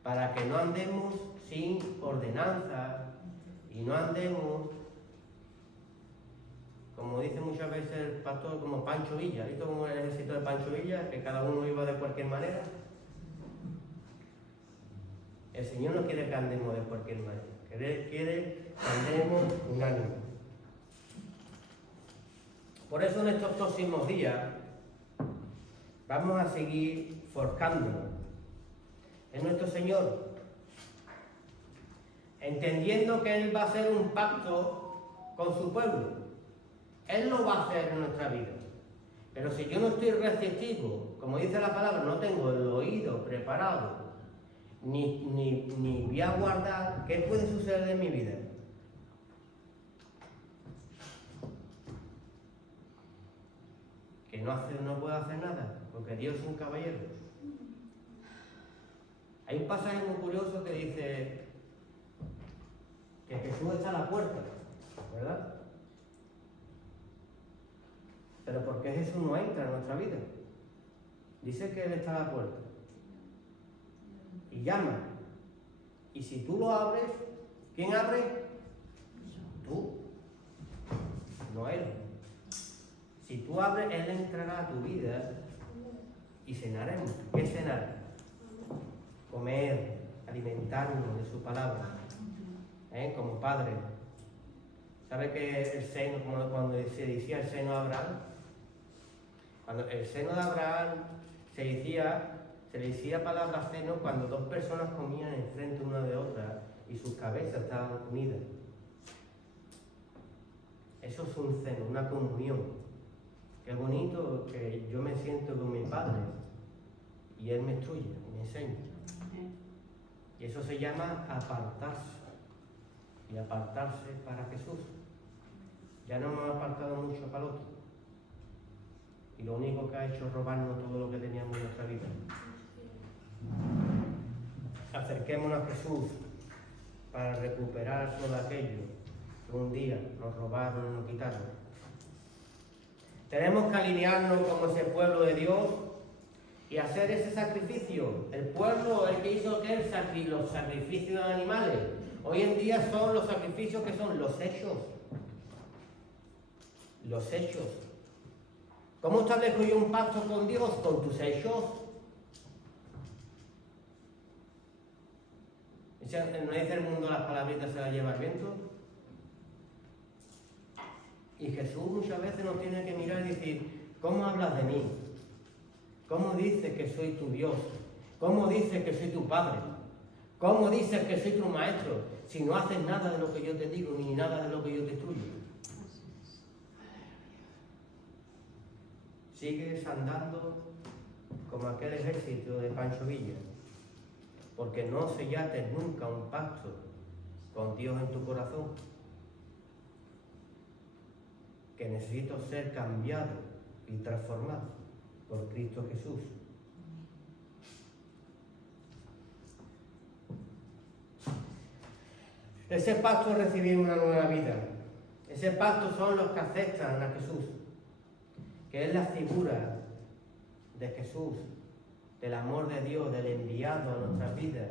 para que no andemos sin ordenanza y no andemos, como dice muchas veces el pastor, como Pancho Villa. ¿Visto como el ejército de Pancho Villa? Que cada uno iba de cualquier manera. El Señor no quiere que andemos de cualquier manera. Él quiere que andemos unánimes. Por eso en estos próximos días vamos a seguir forjándonos en nuestro Señor, entendiendo que Él va a hacer un pacto con su pueblo. Él lo va a hacer en nuestra vida. Pero si yo no estoy receptivo, como dice la palabra, no tengo el oído preparado, ni voy a guardar, ¿qué puede suceder en mi vida? Que no puedo hacer nada, porque Dios es un caballero. Hay un pasaje muy curioso que dice que Jesús está a la puerta, ¿verdad? Pero ¿por qué Jesús no entra en nuestra vida? Dice que Él está a la puerta y llama. Y si tú lo abres, ¿quién abre? Tú, no Él. Si tú abres, Él entrará a tu vida y cenaremos. ¿Qué cenar? Comer, alimentarnos de su palabra, como padre. ¿Sabe que el seno, como cuando se decía el seno de Abraham? Cuando el seno de Abraham se le decía palabra seno cuando dos personas comían enfrente una de otra y sus cabezas estaban unidas. Eso es un seno, una comunión. Qué bonito que yo me siento con mi padre y él me instruye, me enseña. Y eso se llama apartarse. Y apartarse para Jesús. Ya no hemos apartado mucho para el otro. Y lo único que ha hecho es robarnos todo lo que teníamos en nuestra vida. Acerquémonos a Jesús para recuperar todo aquello que un día nos robaron y nos quitaron. Tenemos que alinearnos como ese pueblo de Dios y hacer ese sacrificio. El pueblo, el que hizo los sacrificios de animales. Hoy en día son los sacrificios que son los hechos. Los hechos. ¿Cómo establezco yo un pacto con Dios? Con tus hechos. ¿No dice el mundo las palabritas se las lleva el viento? Y Jesús muchas veces nos tiene que mirar y decir, ¿cómo hablas de mí? ¿Cómo dices que soy tu Dios? ¿Cómo dices que soy tu Padre? ¿Cómo dices que soy tu Maestro? Si no haces nada de lo que yo te digo, ni nada de lo que yo te instruyo. Sigues andando como aquel ejército de Pancho Villa, porque no sellaste nunca un pacto con Dios en tu corazón, que necesito ser cambiado y transformado por Cristo Jesús. Ese pacto es recibir una nueva vida. Ese pacto son los que aceptan a Jesús, que es la figura de Jesús, del amor de Dios, del enviado a nuestras vidas.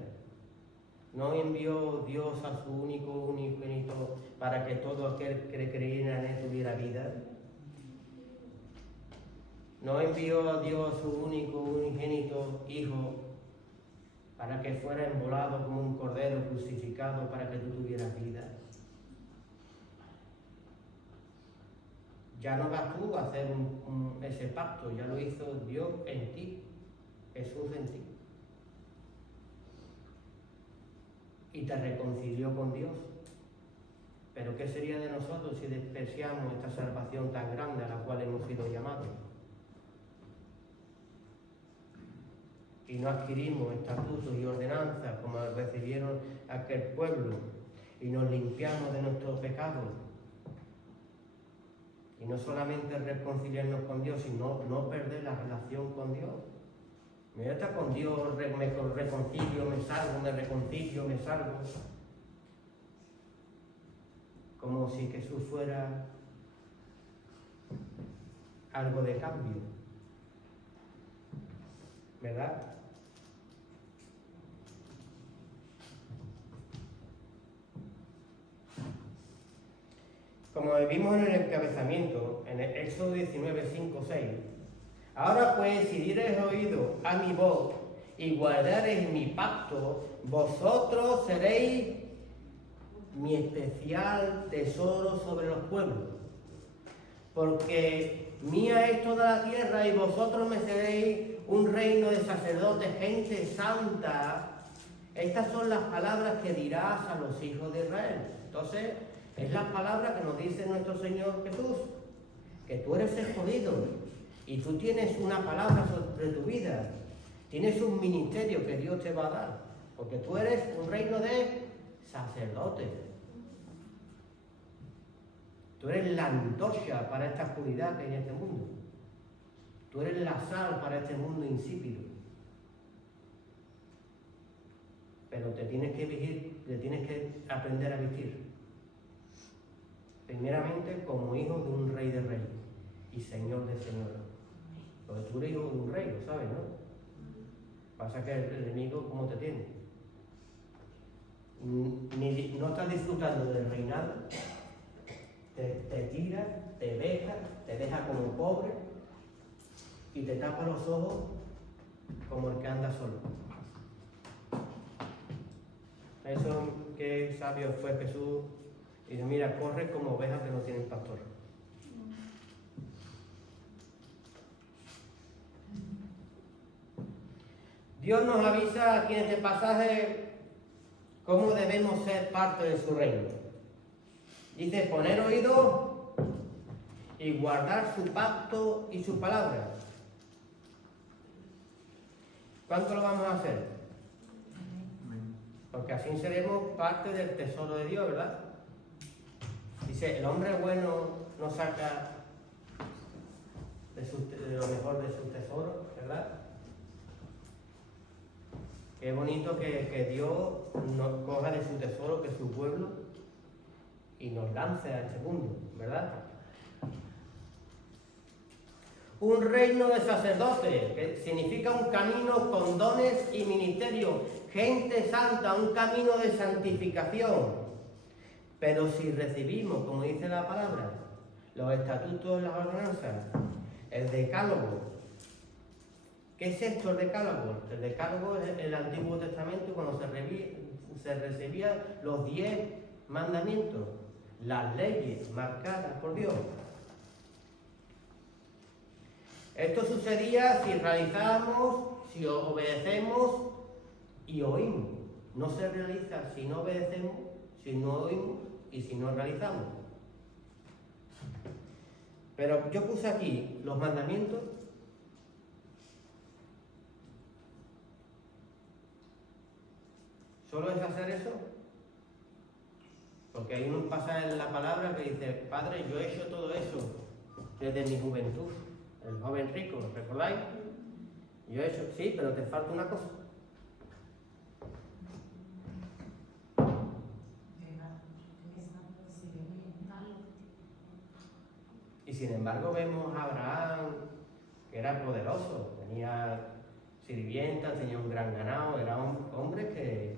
No envió Dios a su único unigénito para que todo aquel que creyera en él tuviera vida. No envió a Dios a su único unigénito Hijo para que fuera envolado como un cordero crucificado para que tú tuvieras vida. Ya no vas tú a hacer ese pacto, ya lo hizo Dios en ti, Jesús en ti. Y te reconcilió con Dios. Pero ¿qué sería de nosotros si despreciamos esta salvación tan grande a la cual hemos sido llamados? Y no adquirimos estatutos y ordenanzas como recibieron aquel pueblo, y nos limpiamos de nuestros pecados. Y no solamente reconciliarnos con Dios, sino no perder la relación con Dios. Me está con Dios, me reconcilio, me salgo, me reconcilio, me salgo. Como si Jesús fuera algo de cambio. ¿Verdad? Como vimos en el encabezamiento, en el Éxodo 19, 5, 6, ahora pues, si diereis oído a mi voz y guardareis mi pacto, vosotros seréis mi especial tesoro sobre los pueblos. Porque mía es toda la tierra y vosotros me seréis un reino de sacerdotes, gente santa. Estas son las palabras que dirás a los hijos de Israel. Entonces, es la palabra que nos dice nuestro Señor Jesús, que tú eres escogido y tú tienes una palabra sobre tu vida, tienes un ministerio que Dios te va a dar, porque tú eres un reino de sacerdotes. Tú eres la antorcha para esta oscuridad que hay en este mundo. Tú eres la sal para este mundo insípido. Pero te tienes que aprender a vestir. Primeramente como hijo de un rey de reyes y señor de señores. Porque tú eres hijo de un rey, lo sabes, ¿no? Pasa que el enemigo, ¿cómo te tiene? No estás disfrutando del reinado, te tira, te deja como pobre y te tapa los ojos como el que anda solo. Eso que sabio fue Jesús. Y dice, mira, corre como ovejas que no tienen pastor. Dios nos avisa aquí en este pasaje cómo debemos ser parte de su reino. Dice, poner oído y guardar su pacto y su palabra. ¿Cuánto lo vamos a hacer? Porque así seremos parte del tesoro de Dios, ¿verdad? Dice, el hombre bueno no saca de lo mejor de sus tesoros, ¿verdad? Qué bonito que Dios nos coja de su tesoro, que es su pueblo, y nos lance a este mundo, ¿verdad? Un reino de sacerdotes, que significa un camino con dones y ministerio, gente santa, un camino de santificación. Pero si recibimos, como dice la palabra, los estatutos, las ordenanzas, el decálogo. ¿Qué es esto el decálogo? El decálogo es el Antiguo Testamento cuando se recibían los 10 mandamientos. las leyes marcadas por Dios. Esto sucedía si realizamos, si obedecemos y oímos. No se realiza si no obedecemos, si no oímos y si no realizamos. Pero yo puse aquí los mandamientos. ¿Solo es hacer eso? Porque hay un pasaje en la palabra que dice, Padre, yo he hecho todo eso desde mi juventud. El joven rico, ¿lo recordáis? Yo he hecho, sí, pero te falta una cosa. Y sin embargo vemos a Abraham, que era poderoso, tenía sirvientas, tenía un gran ganado, era un hombre que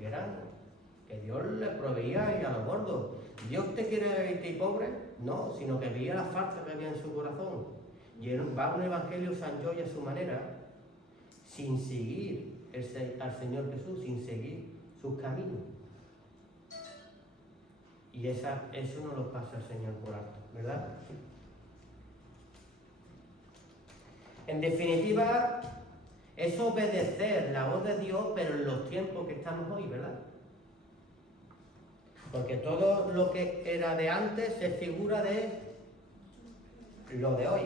Dios le proveía y a lo gordo. ¿Dios te quiere verte pobre? No, sino que veía la falta que había en su corazón. Y va un evangelio San Joy a su manera, sin seguir al Señor Jesús, sin seguir sus caminos. Y eso no lo pasa el Señor por alto, ¿verdad? En definitiva, es obedecer la voz de Dios, pero en los tiempos que estamos hoy, ¿verdad? Porque todo lo que era de antes se figura de lo de hoy.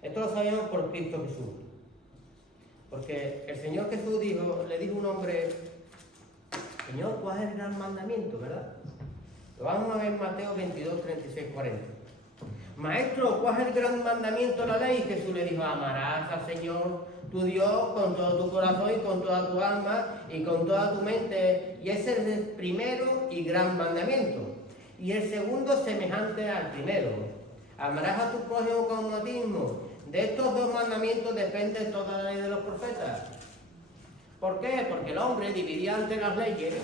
Esto lo sabemos por Cristo Jesús. Porque el Señor Jesús le dijo a un hombre, Señor, ¿cuál es el gran mandamiento, verdad? Lo vamos a ver en Mateo 22, 36, 40. Maestro, ¿cuál es el gran mandamiento de la ley? Jesús le dijo, amarás al Señor tu Dios con todo tu corazón y con toda tu alma y con toda tu mente. Y ese es el primero y gran mandamiento. Y el segundo semejante al primero. Amarás a tu prójimo como a ti mismo. De estos dos mandamientos depende toda la ley de los profetas. ¿Por qué? Porque el hombre dividía ante las leyes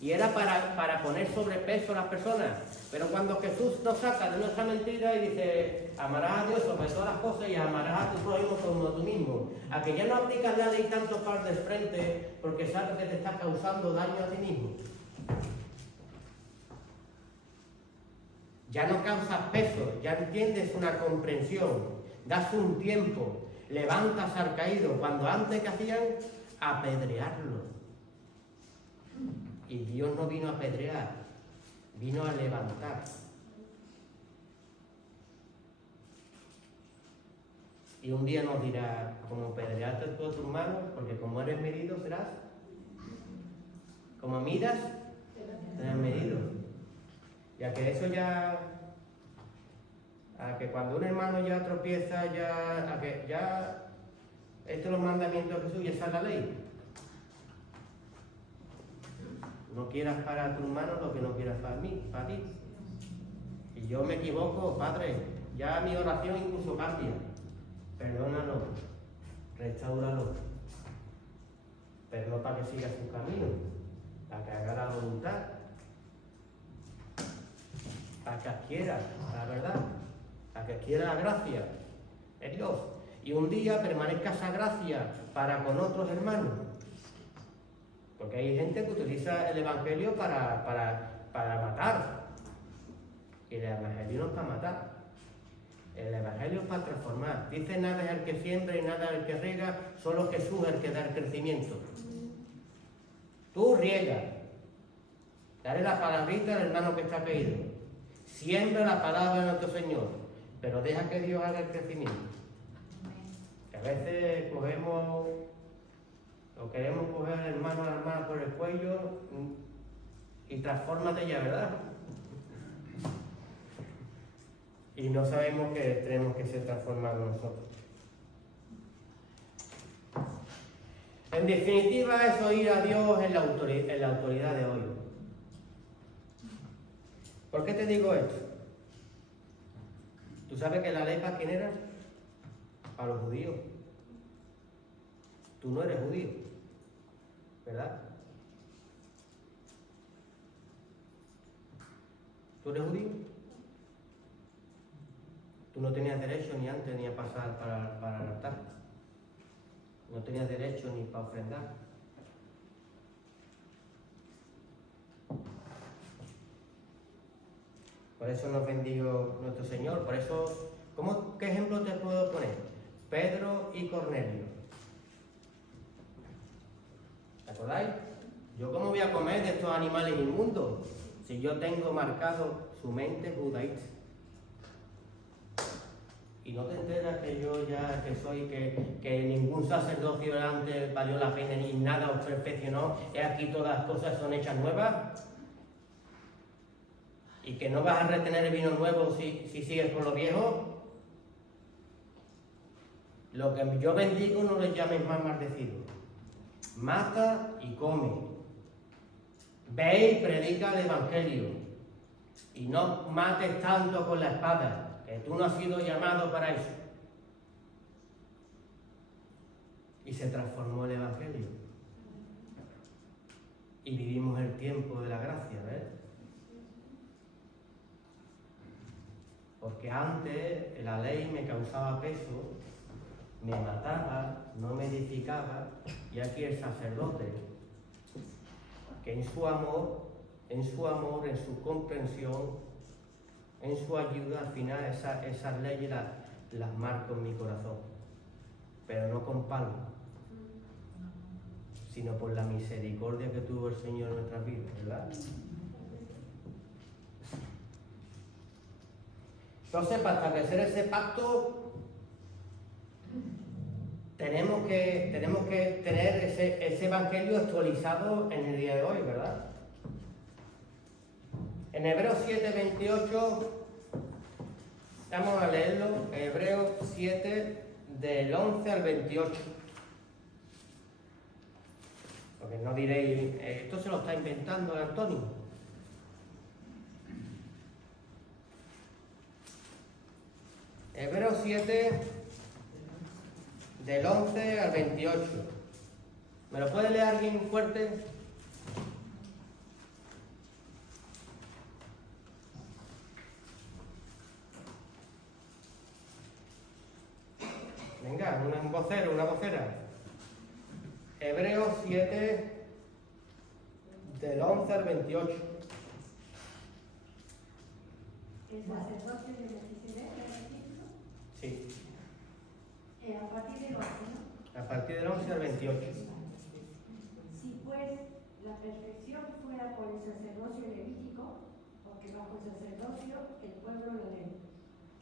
y era para poner sobrepeso a las personas. Pero cuando Jesús nos saca de nuestra mentira y dice, amarás a Dios sobre todas las cosas y amarás a tu prójimo como a tú mismo. A que ya no aplicas la ley tanto par de frente porque sabes que te está causando daño a ti mismo. Ya no causas peso, ya entiendes una comprensión, das un tiempo, levantas al caído, cuando antes que hacían, apedrearlo. Y Dios no vino a apedrear, vino a levantar. Y un día nos dirá, como apedreaste tú a tu hermano, porque como eres medido serás, como midas, serás medido. Ya que eso ya, a que cuando un hermano ya tropieza, ya, a que ya, estos son los mandamientos de Jesús y esa es la ley. No quieras para tu hermano lo que no quieras para mí, para ti. Y yo me equivoco, Padre, ya mi oración incluso cambia. Perdónalo, restáuralo. Pero no para que siga su camino, para que haga la voluntad. Para que adquiera la verdad, para que adquiera la gracia de Dios. Y un día permanezca esa gracia para con otros hermanos. Porque hay gente que utiliza el Evangelio para matar. Y el Evangelio no es para matar. El Evangelio es para transformar. Dice, nada es el que siembra y nada es el que riega, solo Jesús es el que da el crecimiento. Tú riega. Dale la palabrita al hermano que está caído. Siembra la palabra de nuestro Señor, pero deja que Dios haga el crecimiento. Que a veces cogemos, o queremos coger al hermano o a la hermana por el cuello y transfórmate ya, ¿verdad? Y no sabemos que tenemos que ser transformados nosotros. En definitiva, es oír a Dios en la autoridad de hoy. ¿Por qué te digo esto? ¿Tú sabes que la ley para quién era? Para los judíos. Tú no eres judío, ¿verdad? ¿Tú eres judío? Tú no tenías derecho ni antes ni a pasar para el altar. No tenías derecho ni para ofrendar. Por eso nos bendijo nuestro Señor. Por eso, ¿qué ejemplo te puedo poner? Pedro y Cornelio. ¿Te acordáis? ¿Yo cómo voy a comer de estos animales inmundos si yo tengo marcado su mente judaísta? Y no te enteras que yo ya que soy, que ningún sacerdocio antes valió la pena ni nada os perfeccionó, y aquí todas las cosas son hechas nuevas. Y que no vas a retener el vino nuevo si sigues con lo viejo. Lo que yo bendigo no le llames más maldecido. Mata y come. Ve y predica el Evangelio. Y no mates tanto con la espada, que tú no has sido llamado para eso. Y se transformó el Evangelio. Y vivimos el tiempo de la gracia, ¿ves? Porque antes la ley me causaba peso, me mataba, no me edificaba, y aquí el sacerdote, que en su amor, en su comprensión, en su ayuda, al final esas leyes las marco en mi corazón, pero no con palo, sino por la misericordia que tuvo el Señor en nuestras vidas, ¿verdad? Entonces, para establecer ese pacto, tenemos que tener ese evangelio actualizado en el día de hoy, ¿verdad? En Hebreos 7:28, vamos a leerlo, Hebreos 7, del 11 al 28. Porque no diréis, esto se lo está inventando el Antonio. Hebreos 7, del 11 al 28. ¿Me lo puede leer alguien fuerte? Venga, un vocero, una vocera. Hebreos 7, del 11 al 28. El sacerdocio de Melquisedec, Sí, a partir del 11, ¿no? a partir del 11 al 28. Si pues la perfección fuera por el sacerdocio levítico, porque bajo el sacerdocio el pueblo lo lee,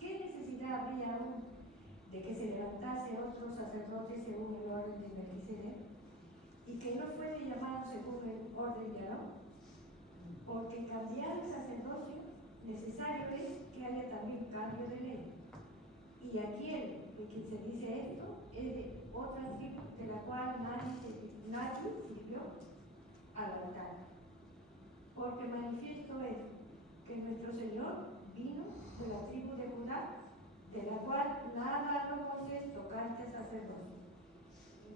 ¿qué necesidad habría aún de que se levantase otro sacerdote según el orden de Melquisedec y que no fuese llamado según el orden de Aarón? Porque cambiar el sacerdocio necesario es que haya también cambio de ley. Y aquel de quien se dice esto es de otra tribu de la cual nadie sirvió al altar. Porque manifiesto es que nuestro Señor vino de la tribu de Judá, de la cual nada habló Moisés tocante al sacerdocio.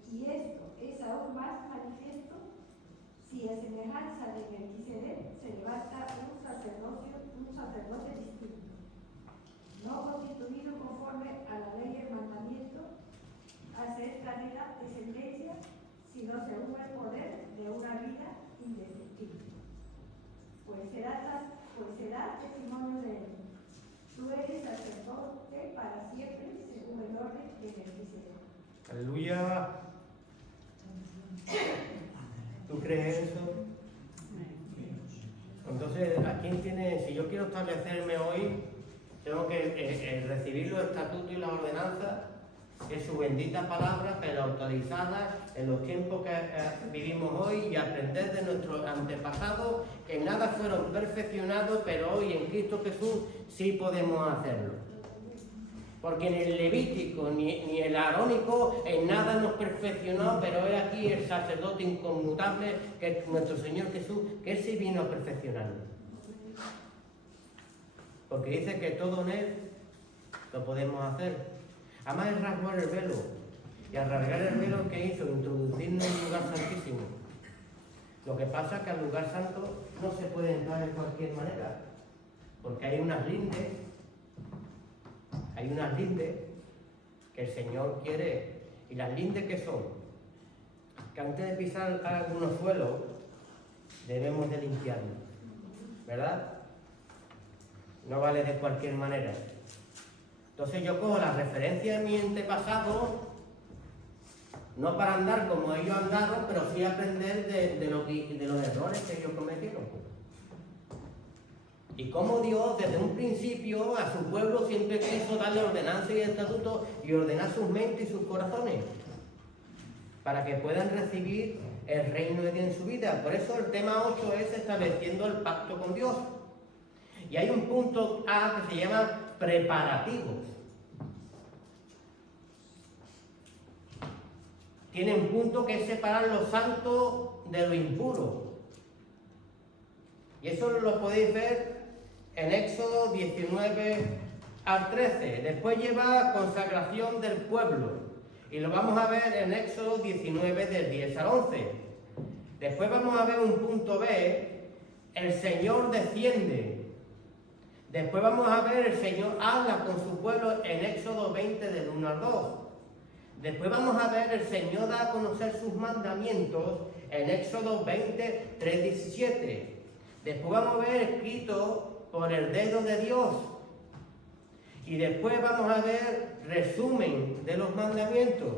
Y esto es aún más manifiesto si a semejanza de Melquisedec se levanta un sacerdote distinto, no constituido conforme a la ley del mandamiento, a ser traída descendencia, sino según el poder de una vida indestructible. Pues será testimonio de él. Tú eres sacerdote para siempre, según el orden de Melquisedec. Aleluya. ¿Tú crees eso? Entonces, ¿a quién tiene? Si yo quiero establecerme hoy, tengo que recibir los estatutos y las ordenanzas, es su bendita palabra, pero actualizada en los tiempos que vivimos hoy, y aprender de nuestros antepasados, que en nada fueron perfeccionados, pero hoy en Cristo Jesús sí podemos hacerlo. Porque ni el levítico ni el arónico en nada nos perfeccionó, pero es aquí el sacerdote inconmutable, que es nuestro Señor Jesús, que Él sí vino a perfeccionarnos. Porque dice que todo en Él lo podemos hacer. Además es rasgar el velo. Y al rasgar el velo, ¿qué hizo? Introducirnos en un lugar santísimo. Lo que pasa es que al lugar santo no se puede entrar de cualquier manera. Porque hay unas lindes. Hay unas lindes que el Señor quiere. ¿Y las lindes qué son? Que antes de pisar algunos suelos debemos de limpiarlos, ¿verdad? no vale de cualquier manera. Entonces yo cojo la referencia de mi antepasado, no para andar como ellos andaron, pero sí aprender de los errores que ellos cometieron. Y cómo Dios desde un principio a su pueblo siempre quiso darle ordenanzas y estatutos y ordenar sus mentes y sus corazones, para que puedan recibir el reino de Dios en su vida. Por eso el tema 8 es estableciendo el pacto con Dios. Y hay un punto A que se llama preparativos. Tiene un punto que es separar lo santo de lo impuro. Y eso lo podéis ver en Éxodo 19 al 13. Después lleva consagración del pueblo. Y lo vamos a ver en Éxodo 19 del 10 al 11. Después vamos a ver un punto B, el Señor desciende. Después vamos a ver el Señor habla con su pueblo en Éxodo 20 del 1 al 2. Después vamos a ver el Señor da a conocer sus mandamientos en Éxodo 20, 3, 17. Después vamos a ver escrito por el dedo de Dios. Y después vamos a ver resumen de los mandamientos.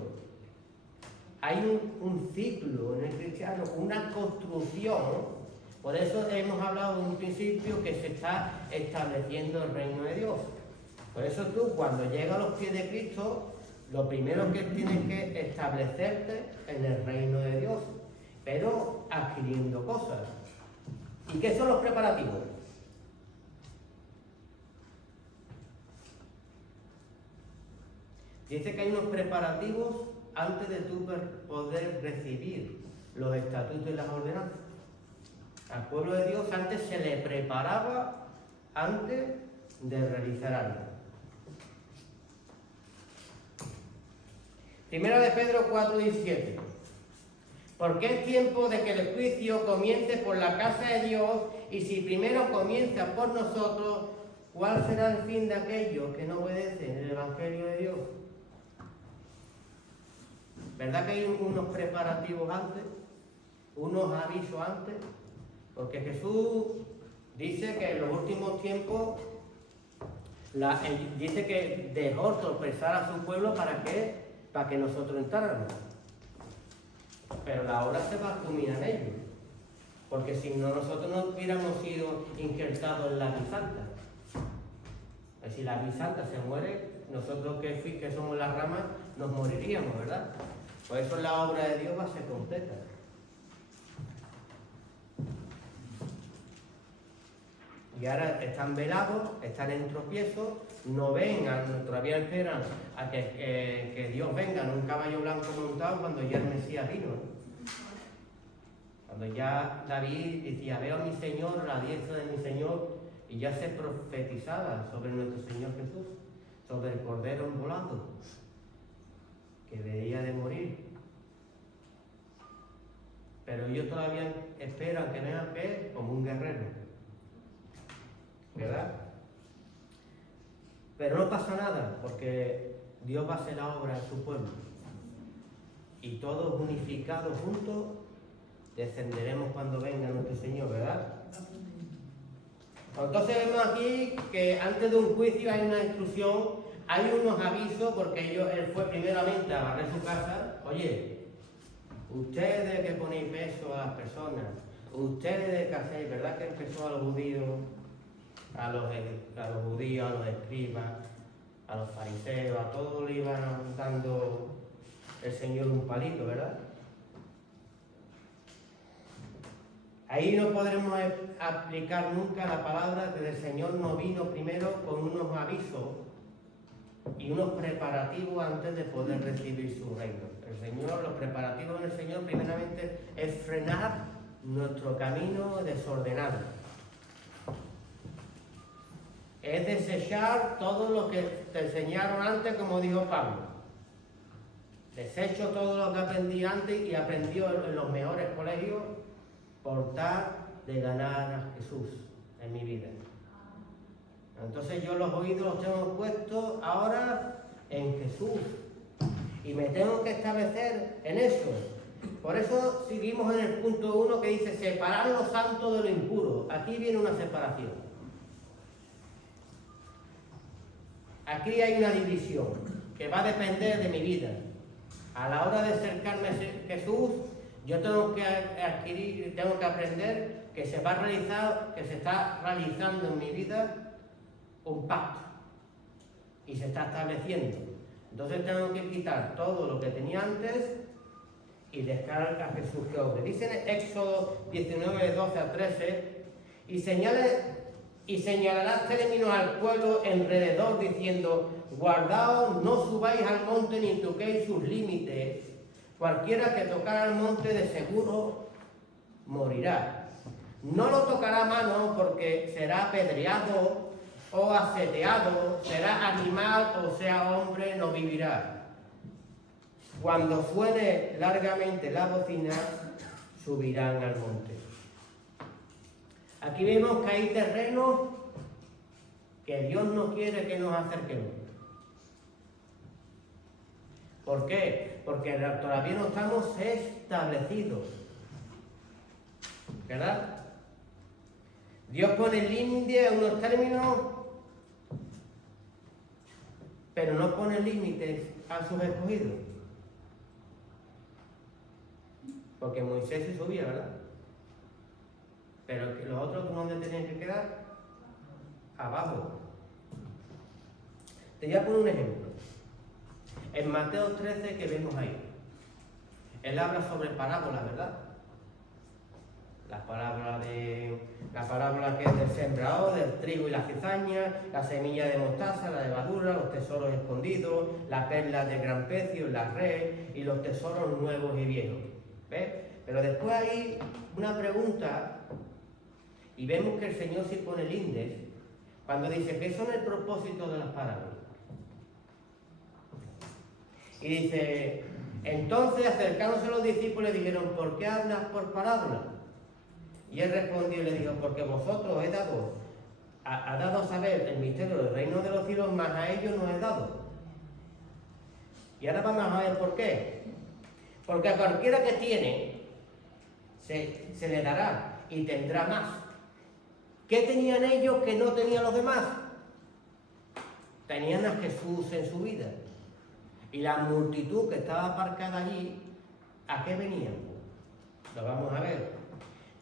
Hay un ciclo en el cristiano, una construcción. Por eso hemos hablado en un principio que se está estableciendo el reino de Dios. Por eso tú, cuando llegas a los pies de Cristo, lo primero que tienes que establecerte en el reino de Dios, pero adquiriendo cosas. ¿Y qué son los preparativos? Dice que hay unos preparativos antes de tú poder recibir los estatutos y las ordenanzas. Al pueblo de Dios antes se le preparaba antes de realizar algo. Primera de Pedro 4:17. Porque es tiempo de que el juicio comience por la casa de Dios, y si primero comienza por nosotros, ¿cuál será el fin de aquellos que no obedecen el Evangelio de Dios? ¿Verdad que hay unos preparativos antes? Unos avisos antes. Porque Jesús dice que en los últimos tiempos dice que dejó tropezar a su pueblo para que nosotros entráramos. Pero la obra se va a culminar en ellos. Porque si no, nosotros no hubiéramos sido injertados en la bisanta. Si la bisanta se muere, nosotros que somos las ramas nos moriríamos, ¿verdad? Por eso la obra de Dios va a ser completa. Y ahora están velados, están en tropiezo, no ven, todavía esperan a que Dios venga en un caballo blanco montado cuando ya el Mesías vino. Cuando ya David decía, veo a mi Señor, la diestra de mi Señor, y ya se profetizaba sobre nuestro Señor Jesús, sobre el Cordero envolado, que debía de morir. Pero ellos todavía esperan que venga como un guerrero. ¿Verdad? Pero no pasa nada, porque Dios va a hacer la obra en su pueblo. Y todos unificados juntos descenderemos cuando venga nuestro Señor, ¿verdad? Entonces vemos aquí que antes de un juicio hay una instrucción, hay unos avisos, porque él fue primeramente a barrer su casa. Oye, ustedes que ponéis peso a las personas, ustedes que hacéis, ¿verdad que empezó a los judíos? A los judíos, a los escribas, a los fariseos, a todos le iban dando el Señor un palito, ¿verdad? Ahí no podremos aplicar nunca la palabra que el Señor no vino primero con unos avisos y unos preparativos antes de poder recibir su reino. El Señor, los preparativos del Señor primeramente es frenar nuestro camino desordenado. Es desechar todo lo que te enseñaron antes, como dijo Pablo. Desecho todo lo que aprendí antes y aprendió en los mejores colegios por tal de ganar a Jesús en mi vida. Entonces yo los oídos los tengo puestos ahora en Jesús y me tengo que establecer en eso. Por eso seguimos en el punto 1 que dice separar lo santo de lo impuro. Aquí viene una separación. aquí hay una división que va a depender de mi vida. A la hora de acercarme a Jesús, yo tengo que adquirir, tengo que aprender que se está realizando en mi vida un pacto y se está estableciendo. Entonces tengo que quitar todo lo que tenía antes y dejar a Jesús que obre. Dice en Éxodo 19, 12 a 13, y señalarás términos al pueblo alrededor diciendo: guardaos, no subáis al monte ni toquéis sus límites. Cualquiera que tocara al monte de seguro morirá. No lo tocará a mano porque será apedreado o aseteado, será animal o sea hombre, no vivirá. Cuando suene largamente la bocina, subirán al monte. Aquí vemos que hay terrenos que Dios no quiere que nos acerquemos. ¿Por qué? Porque todavía no estamos establecidos. ¿Verdad? Dios pone límite a unos términos, pero no pone límites a sus escogidos. Porque Moisés se subía, ¿verdad? Pero los otros, ¿dónde tenían que quedar? Abajo. Te voy a poner un ejemplo. En Mateo 13, que vemos ahí, él habla sobre parábolas, ¿verdad? La parábola que es del sembrador, del trigo y la cizaña, la semilla de mostaza, la levadura, los tesoros escondidos, la perla de gran precio, la red y los tesoros nuevos y viejos. ¿Ves? Pero después hay una pregunta y vemos que el Señor sí pone lindes cuando dice: ¿qué son el propósito de las parábolas? Y dice: entonces acercándose los discípulos le dijeron: ¿por qué hablas por parábola? Y él respondió y le dijo: porque vosotros he dado a saber el misterio del reino de los cielos, mas a ellos no he dado. Y ahora vamos a ver por qué. Porque a cualquiera que tiene se le dará y tendrá más. ¿Qué tenían ellos que no tenían los demás? Tenían a Jesús en su vida. Y la multitud que estaba aparcada allí, ¿a qué venían? Lo vamos a ver.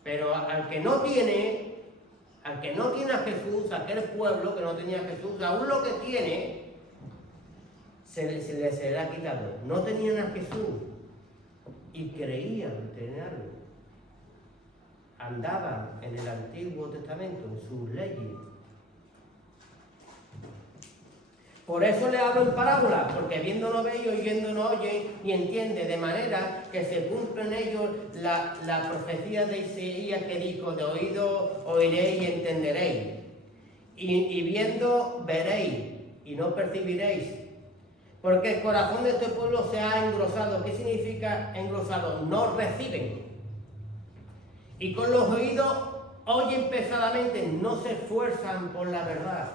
Pero al que no tiene a Jesús, aquel pueblo que no tenía a Jesús, aún lo que tiene, se le ha quitado. No tenían a Jesús y creían tenerlo. Andaban en el Antiguo Testamento, en sus leyes. Por eso le hablo en parábolas, porque viendo no ve y oyendo no oye y entiende, de manera que se cumple en ellos la profecía de Isaías que dijo: de oído oiréis y entenderéis, y viendo veréis y no percibiréis, porque el corazón de este pueblo se ha engrosado. ¿Qué significa engrosado? No reciben. Y con los oídos oyen pesadamente, no se esfuerzan por la verdad.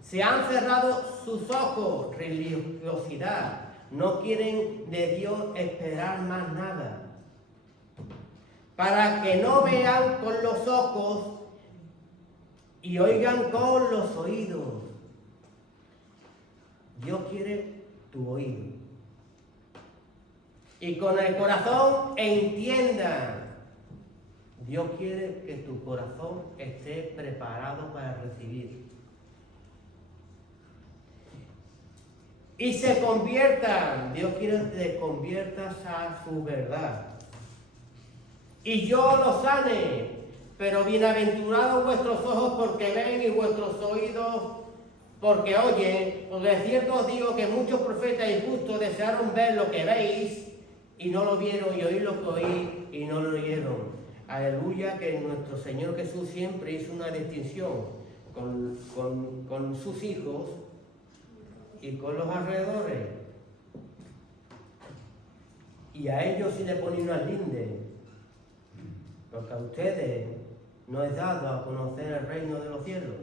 Se han cerrado sus ojos, religiosidad. No quieren de Dios esperar más nada. Para que no vean con los ojos y oigan con los oídos. Dios quiere tu oído. Y con el corazón entiendan. Dios quiere que tu corazón esté preparado para recibir. Y se conviertan. Dios quiere que te conviertas a su verdad. Y yo los sane. Pero bienaventurados vuestros ojos porque ven y vuestros oídos porque oyen. Porque de cierto os digo que muchos profetas y justos desearon ver lo que veis y no lo vieron, y oír lo que oí y no lo oyeron. Aleluya, que nuestro Señor Jesús siempre hizo una distinción con sus hijos y con los alrededores. Y a ellos sí le ponen unas lindes, porque a ustedes no es dado a conocer el reino de los cielos.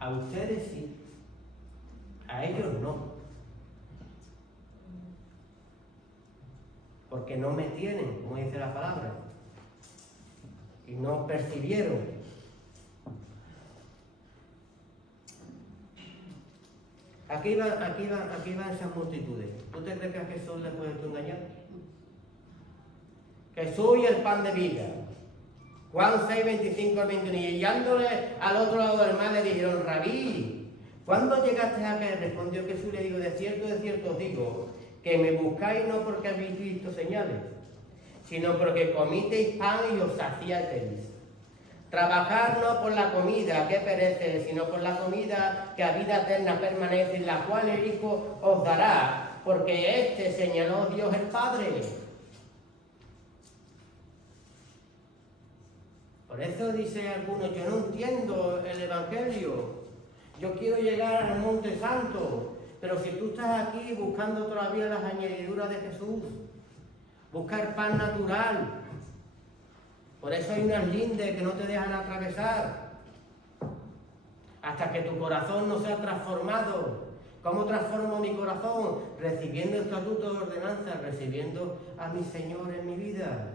A ustedes sí, a ellos no. Porque no me tienen, como dice la palabra, y no percibieron. Aquí van esas multitudes. ¿Tú te crees que a Jesús le puedes tú engañar? Jesús y el pan de vida. Juan 6, 25 al 21. Y hallándole al otro lado del mar le dijeron, Rabí, ¿cuándo llegaste acá? Respondió Jesús, le digo, de cierto os digo, que me buscáis no porque habéis visto señales, sino porque comisteis pan y os saciasteis. Trabajad no por la comida que perece, sino por la comida que a vida eterna permanece, la cual el Hijo os dará, porque este señaló Dios el Padre. Por eso dice algunos, yo no entiendo el Evangelio, yo quiero llegar al Monte Santo, pero si tú estás aquí buscando todavía las añadiduras de Jesús, buscar pan natural, por eso hay unas lindes que no te dejan atravesar, hasta que tu corazón no sea transformado. ¿Cómo transformo mi corazón? Recibiendo estatutos de ordenanza, recibiendo a mi Señor en mi vida.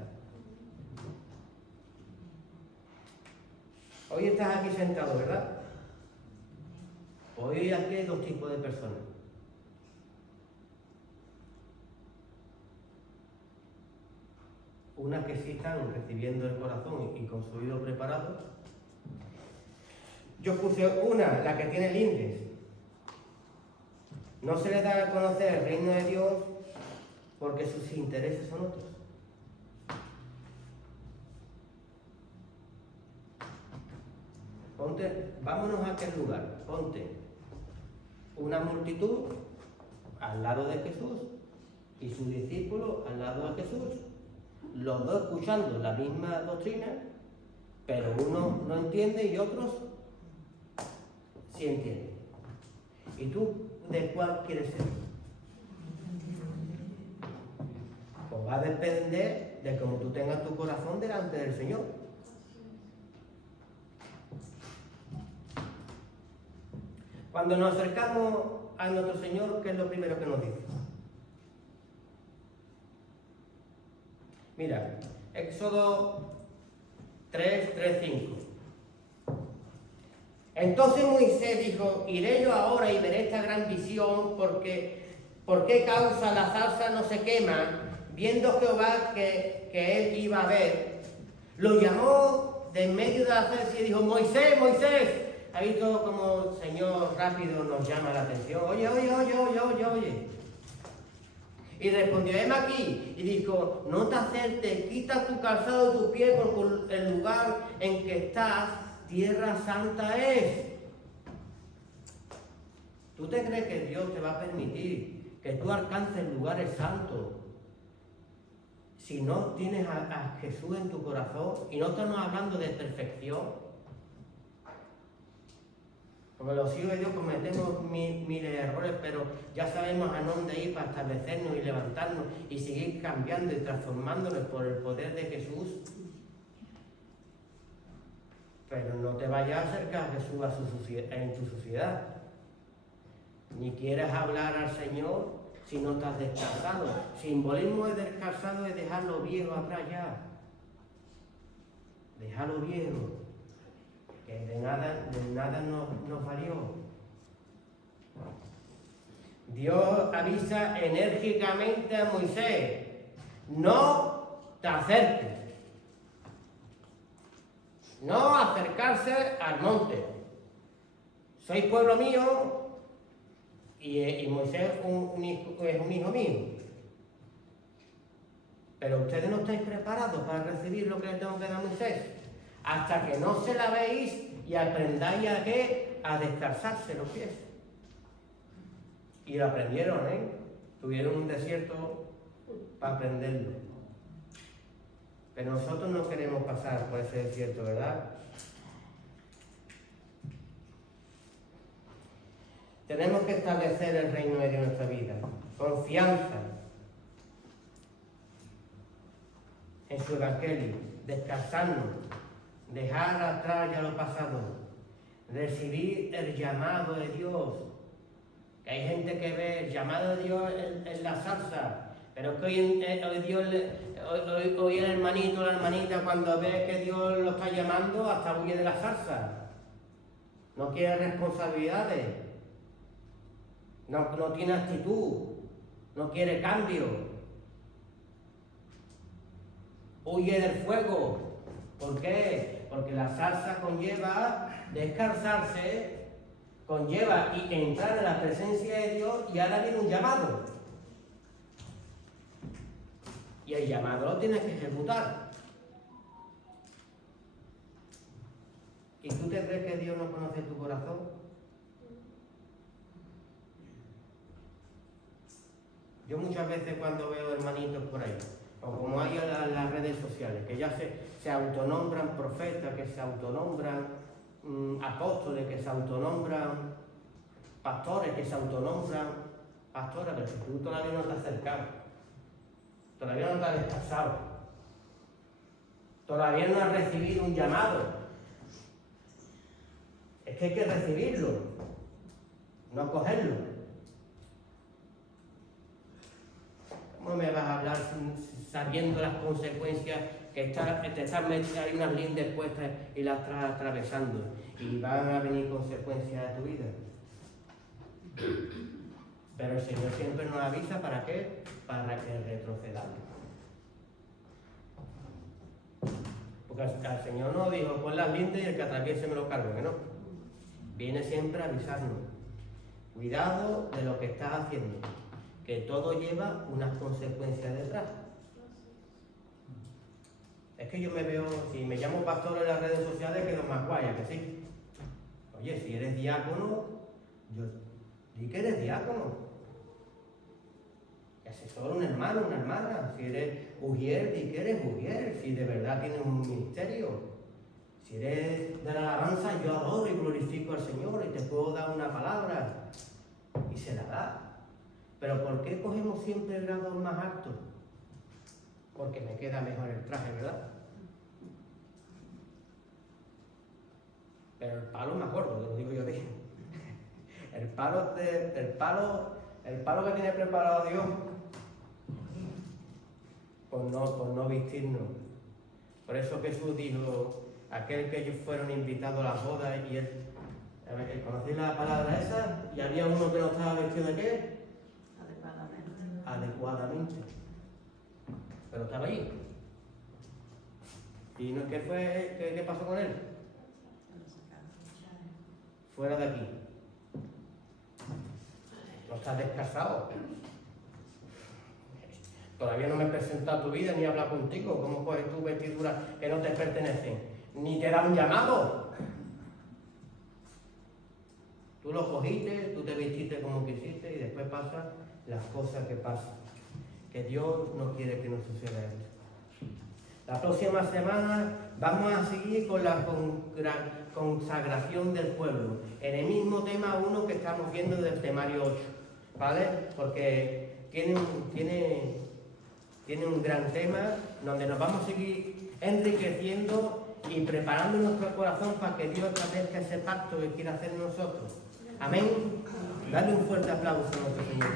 Hoy estás aquí sentado, ¿verdad? Hoy aquí hay dos tipos de personas. Unas que sí están recibiendo el corazón y con su oído preparado. Yo puse una, la que tiene lindes. No se le da a conocer el reino de Dios porque sus intereses son otros. Ponte, vámonos a aquel lugar, ponte una multitud al lado de Jesús y sus discípulos al lado de Jesús, los dos escuchando la misma doctrina, pero uno no entiende y otros sí entienden. ¿Y tú de cuál quieres ser? Pues va a depender de cómo tú tengas tu corazón delante del Señor. Cuando nos acercamos a nuestro Señor, ¿qué es lo primero que nos dice? Mira, Éxodo 3, 5. Entonces Moisés dijo, iré yo ahora y veré esta gran visión, porque ¿por qué causa la zarza no se quema? Viendo Jehová que él iba a ver, lo llamó de en medio de la zarza y dijo, Moisés, Moisés. ¿Ha visto cómo el Señor rápido nos llama la atención? Oye. Y respondió, heme aquí. Y dijo, no te acertes, quita tu calzado de tu pie, porque el lugar en que estás, tierra santa es. ¿Tú te crees que Dios te va a permitir que tú alcances lugares santos si no tienes a Jesús en tu corazón? Y no estamos hablando de perfección. Como los hijos de Dios cometemos miles de errores, pero ya sabemos a dónde ir para establecernos y levantarnos y seguir cambiando y transformándonos por el poder de Jesús. Pero no te vayas a acercar a Jesús en tu sociedad. Ni quieras hablar al Señor si no estás descalzado. Simbolismo de descalzado es dejar lo viejo atrás ya. Dejar lo viejo. Que de nada nos valió. Dios avisa enérgicamente a Moisés, no te acerques, no acercarse al monte. Soy pueblo mío y Moisés es un hijo mío. Pero ustedes no estáis preparados para recibir lo que le tengo que dar a Moisés. Hasta que no se la veis y aprendáis a descalzarse los pies. Y lo aprendieron, Tuvieron un desierto para aprenderlo. Pero nosotros no queremos pasar por ese desierto, ¿verdad? Tenemos que establecer el reino de Dios en nuestra vida. Confianza en su evangelio. Descansarnos. Dejar atrás ya lo pasado, recibir el llamado de Dios. Que hay gente que ve el llamado de Dios en la zarza, pero que hoy el hermanito o la hermanita cuando ve que Dios lo está llamando hasta huye de la zarza. No quiere responsabilidades. no tiene actitud, no quiere cambio, huye del fuego. ¿Por qué? Porque la salsa conlleva descansarse, conlleva y entrar en la presencia de Dios, y ahora viene un llamado. Y el llamado lo tienes que ejecutar. ¿Y tú te crees que Dios no conoce tu corazón? Yo muchas veces cuando veo hermanitos por ahí, o como hay en las redes sociales, que ya se autonombran profetas, que se autonombran apóstoles, que se autonombran pastores, que se autonombran pastoras, pero si tú todavía no te has acercado, todavía no te has descansado, todavía no has recibido un llamado. Es que hay que recibirlo, no cogerlo. ¿Cómo me vas a hablar sabiendo las consecuencias que hay unas lindes puestas y las estás atravesando? Y van a venir consecuencias de tu vida. Pero el Señor siempre nos avisa, ¿para qué? Para que retrocedamos. Porque el Señor nos dijo, pon las lindes y el que atraviese me lo cargo, que no. Viene siempre a avisarnos. Cuidado de lo que estás haciendo, que todo lleva unas consecuencias detrás. Es que yo me veo, si me llamo pastor en las redes sociales, quedo más guay, ¿a que sí? Oye, si eres diácono, di que eres diácono. Y asesor un hermano, una hermana. Si eres ujier, di que eres ujier. Si de verdad tienes un ministerio. Si eres de la alabanza, yo adoro y glorifico al Señor y te puedo dar una palabra. Y se la da. Pero ¿por qué cogemos siempre el grado más alto? Porque me queda mejor el traje, ¿verdad? Pero el palo me acuerdo, te lo digo yo a ti. El palo que tiene preparado Dios por no vestirnos. Por eso Jesús dijo, aquel que ellos fueron invitados a las bodas, y él, ¿conocéis la palabra esa? Y había uno que no estaba vestido de qué? Adecuadamente. Pero estaba allí. ¿Y no, qué pasó con él? Fuera de aquí. No estás descasado. Todavía no me he presentado a tu vida ni he hablado contigo. ¿Cómo coges tus vestiduras que no te pertenecen? Ni te da un llamado. Tú lo cogiste, tú te vestiste como quisiste y después pasan las cosas que pasan. Que Dios no quiere que nos suceda esto. La próxima semana vamos a seguir con la consagración del pueblo. En el mismo tema 1 que estamos viendo del temario 8. ¿Vale? Porque tiene un gran tema donde nos vamos a seguir enriqueciendo y preparando nuestro corazón para que Dios establezca ese pacto que quiere hacer nosotros. Amén. Dale un fuerte aplauso a nuestro Señor.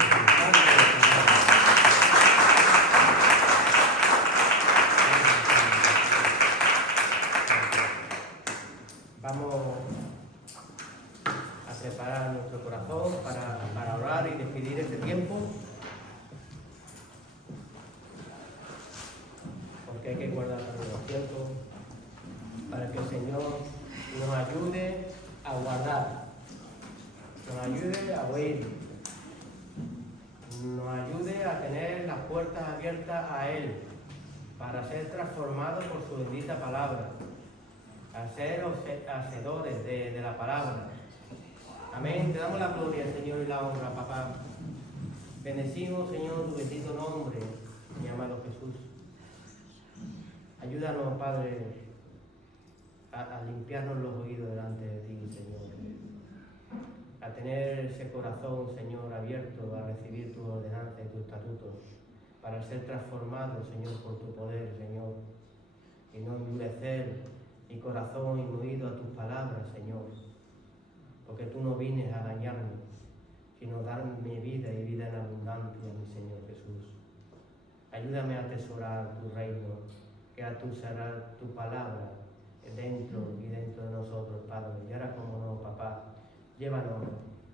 Vamos a preparar nuestro corazón para orar y despedir este tiempo. Porque hay que guardar los tiempos para que el Señor nos ayude a guardar, nos ayude a oír, nos ayude a tener las puertas abiertas a Él, para ser transformados por su bendita palabra, a ser hacedores de la palabra. Amén. Te damos la gloria, Señor, y la honra, papá. Bendecimos, Señor, tu bendito nombre, mi amado Jesús. Ayúdanos, Padre, a limpiarnos los oídos delante de ti, Señor. A tener ese corazón, Señor, abierto a recibir tus ordenanzas y tus estatutos, para ser transformado, Señor, por tu poder, Señor. Y no endurecer mi corazón y mi oído a tus palabras, Señor. Porque tú no vienes a dañarme, sino darme vida y vida en abundancia, mi Señor Jesús. Ayúdame a atesorar tu reino, que atesorar tu palabra dentro y dentro de nosotros, Padre. Y ahora, como no, papá, llévanos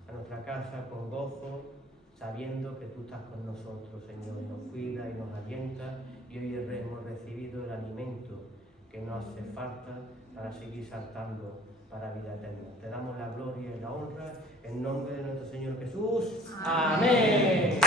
a nuestra casa con gozo, sabiendo que tú estás con nosotros, Señor, y nos cuida y nos alienta, y hoy hemos recibido el alimento que nos hace falta para seguir saltando para vida eterna. Te damos la gloria y la honra en nombre de nuestro Señor Jesús. Amén.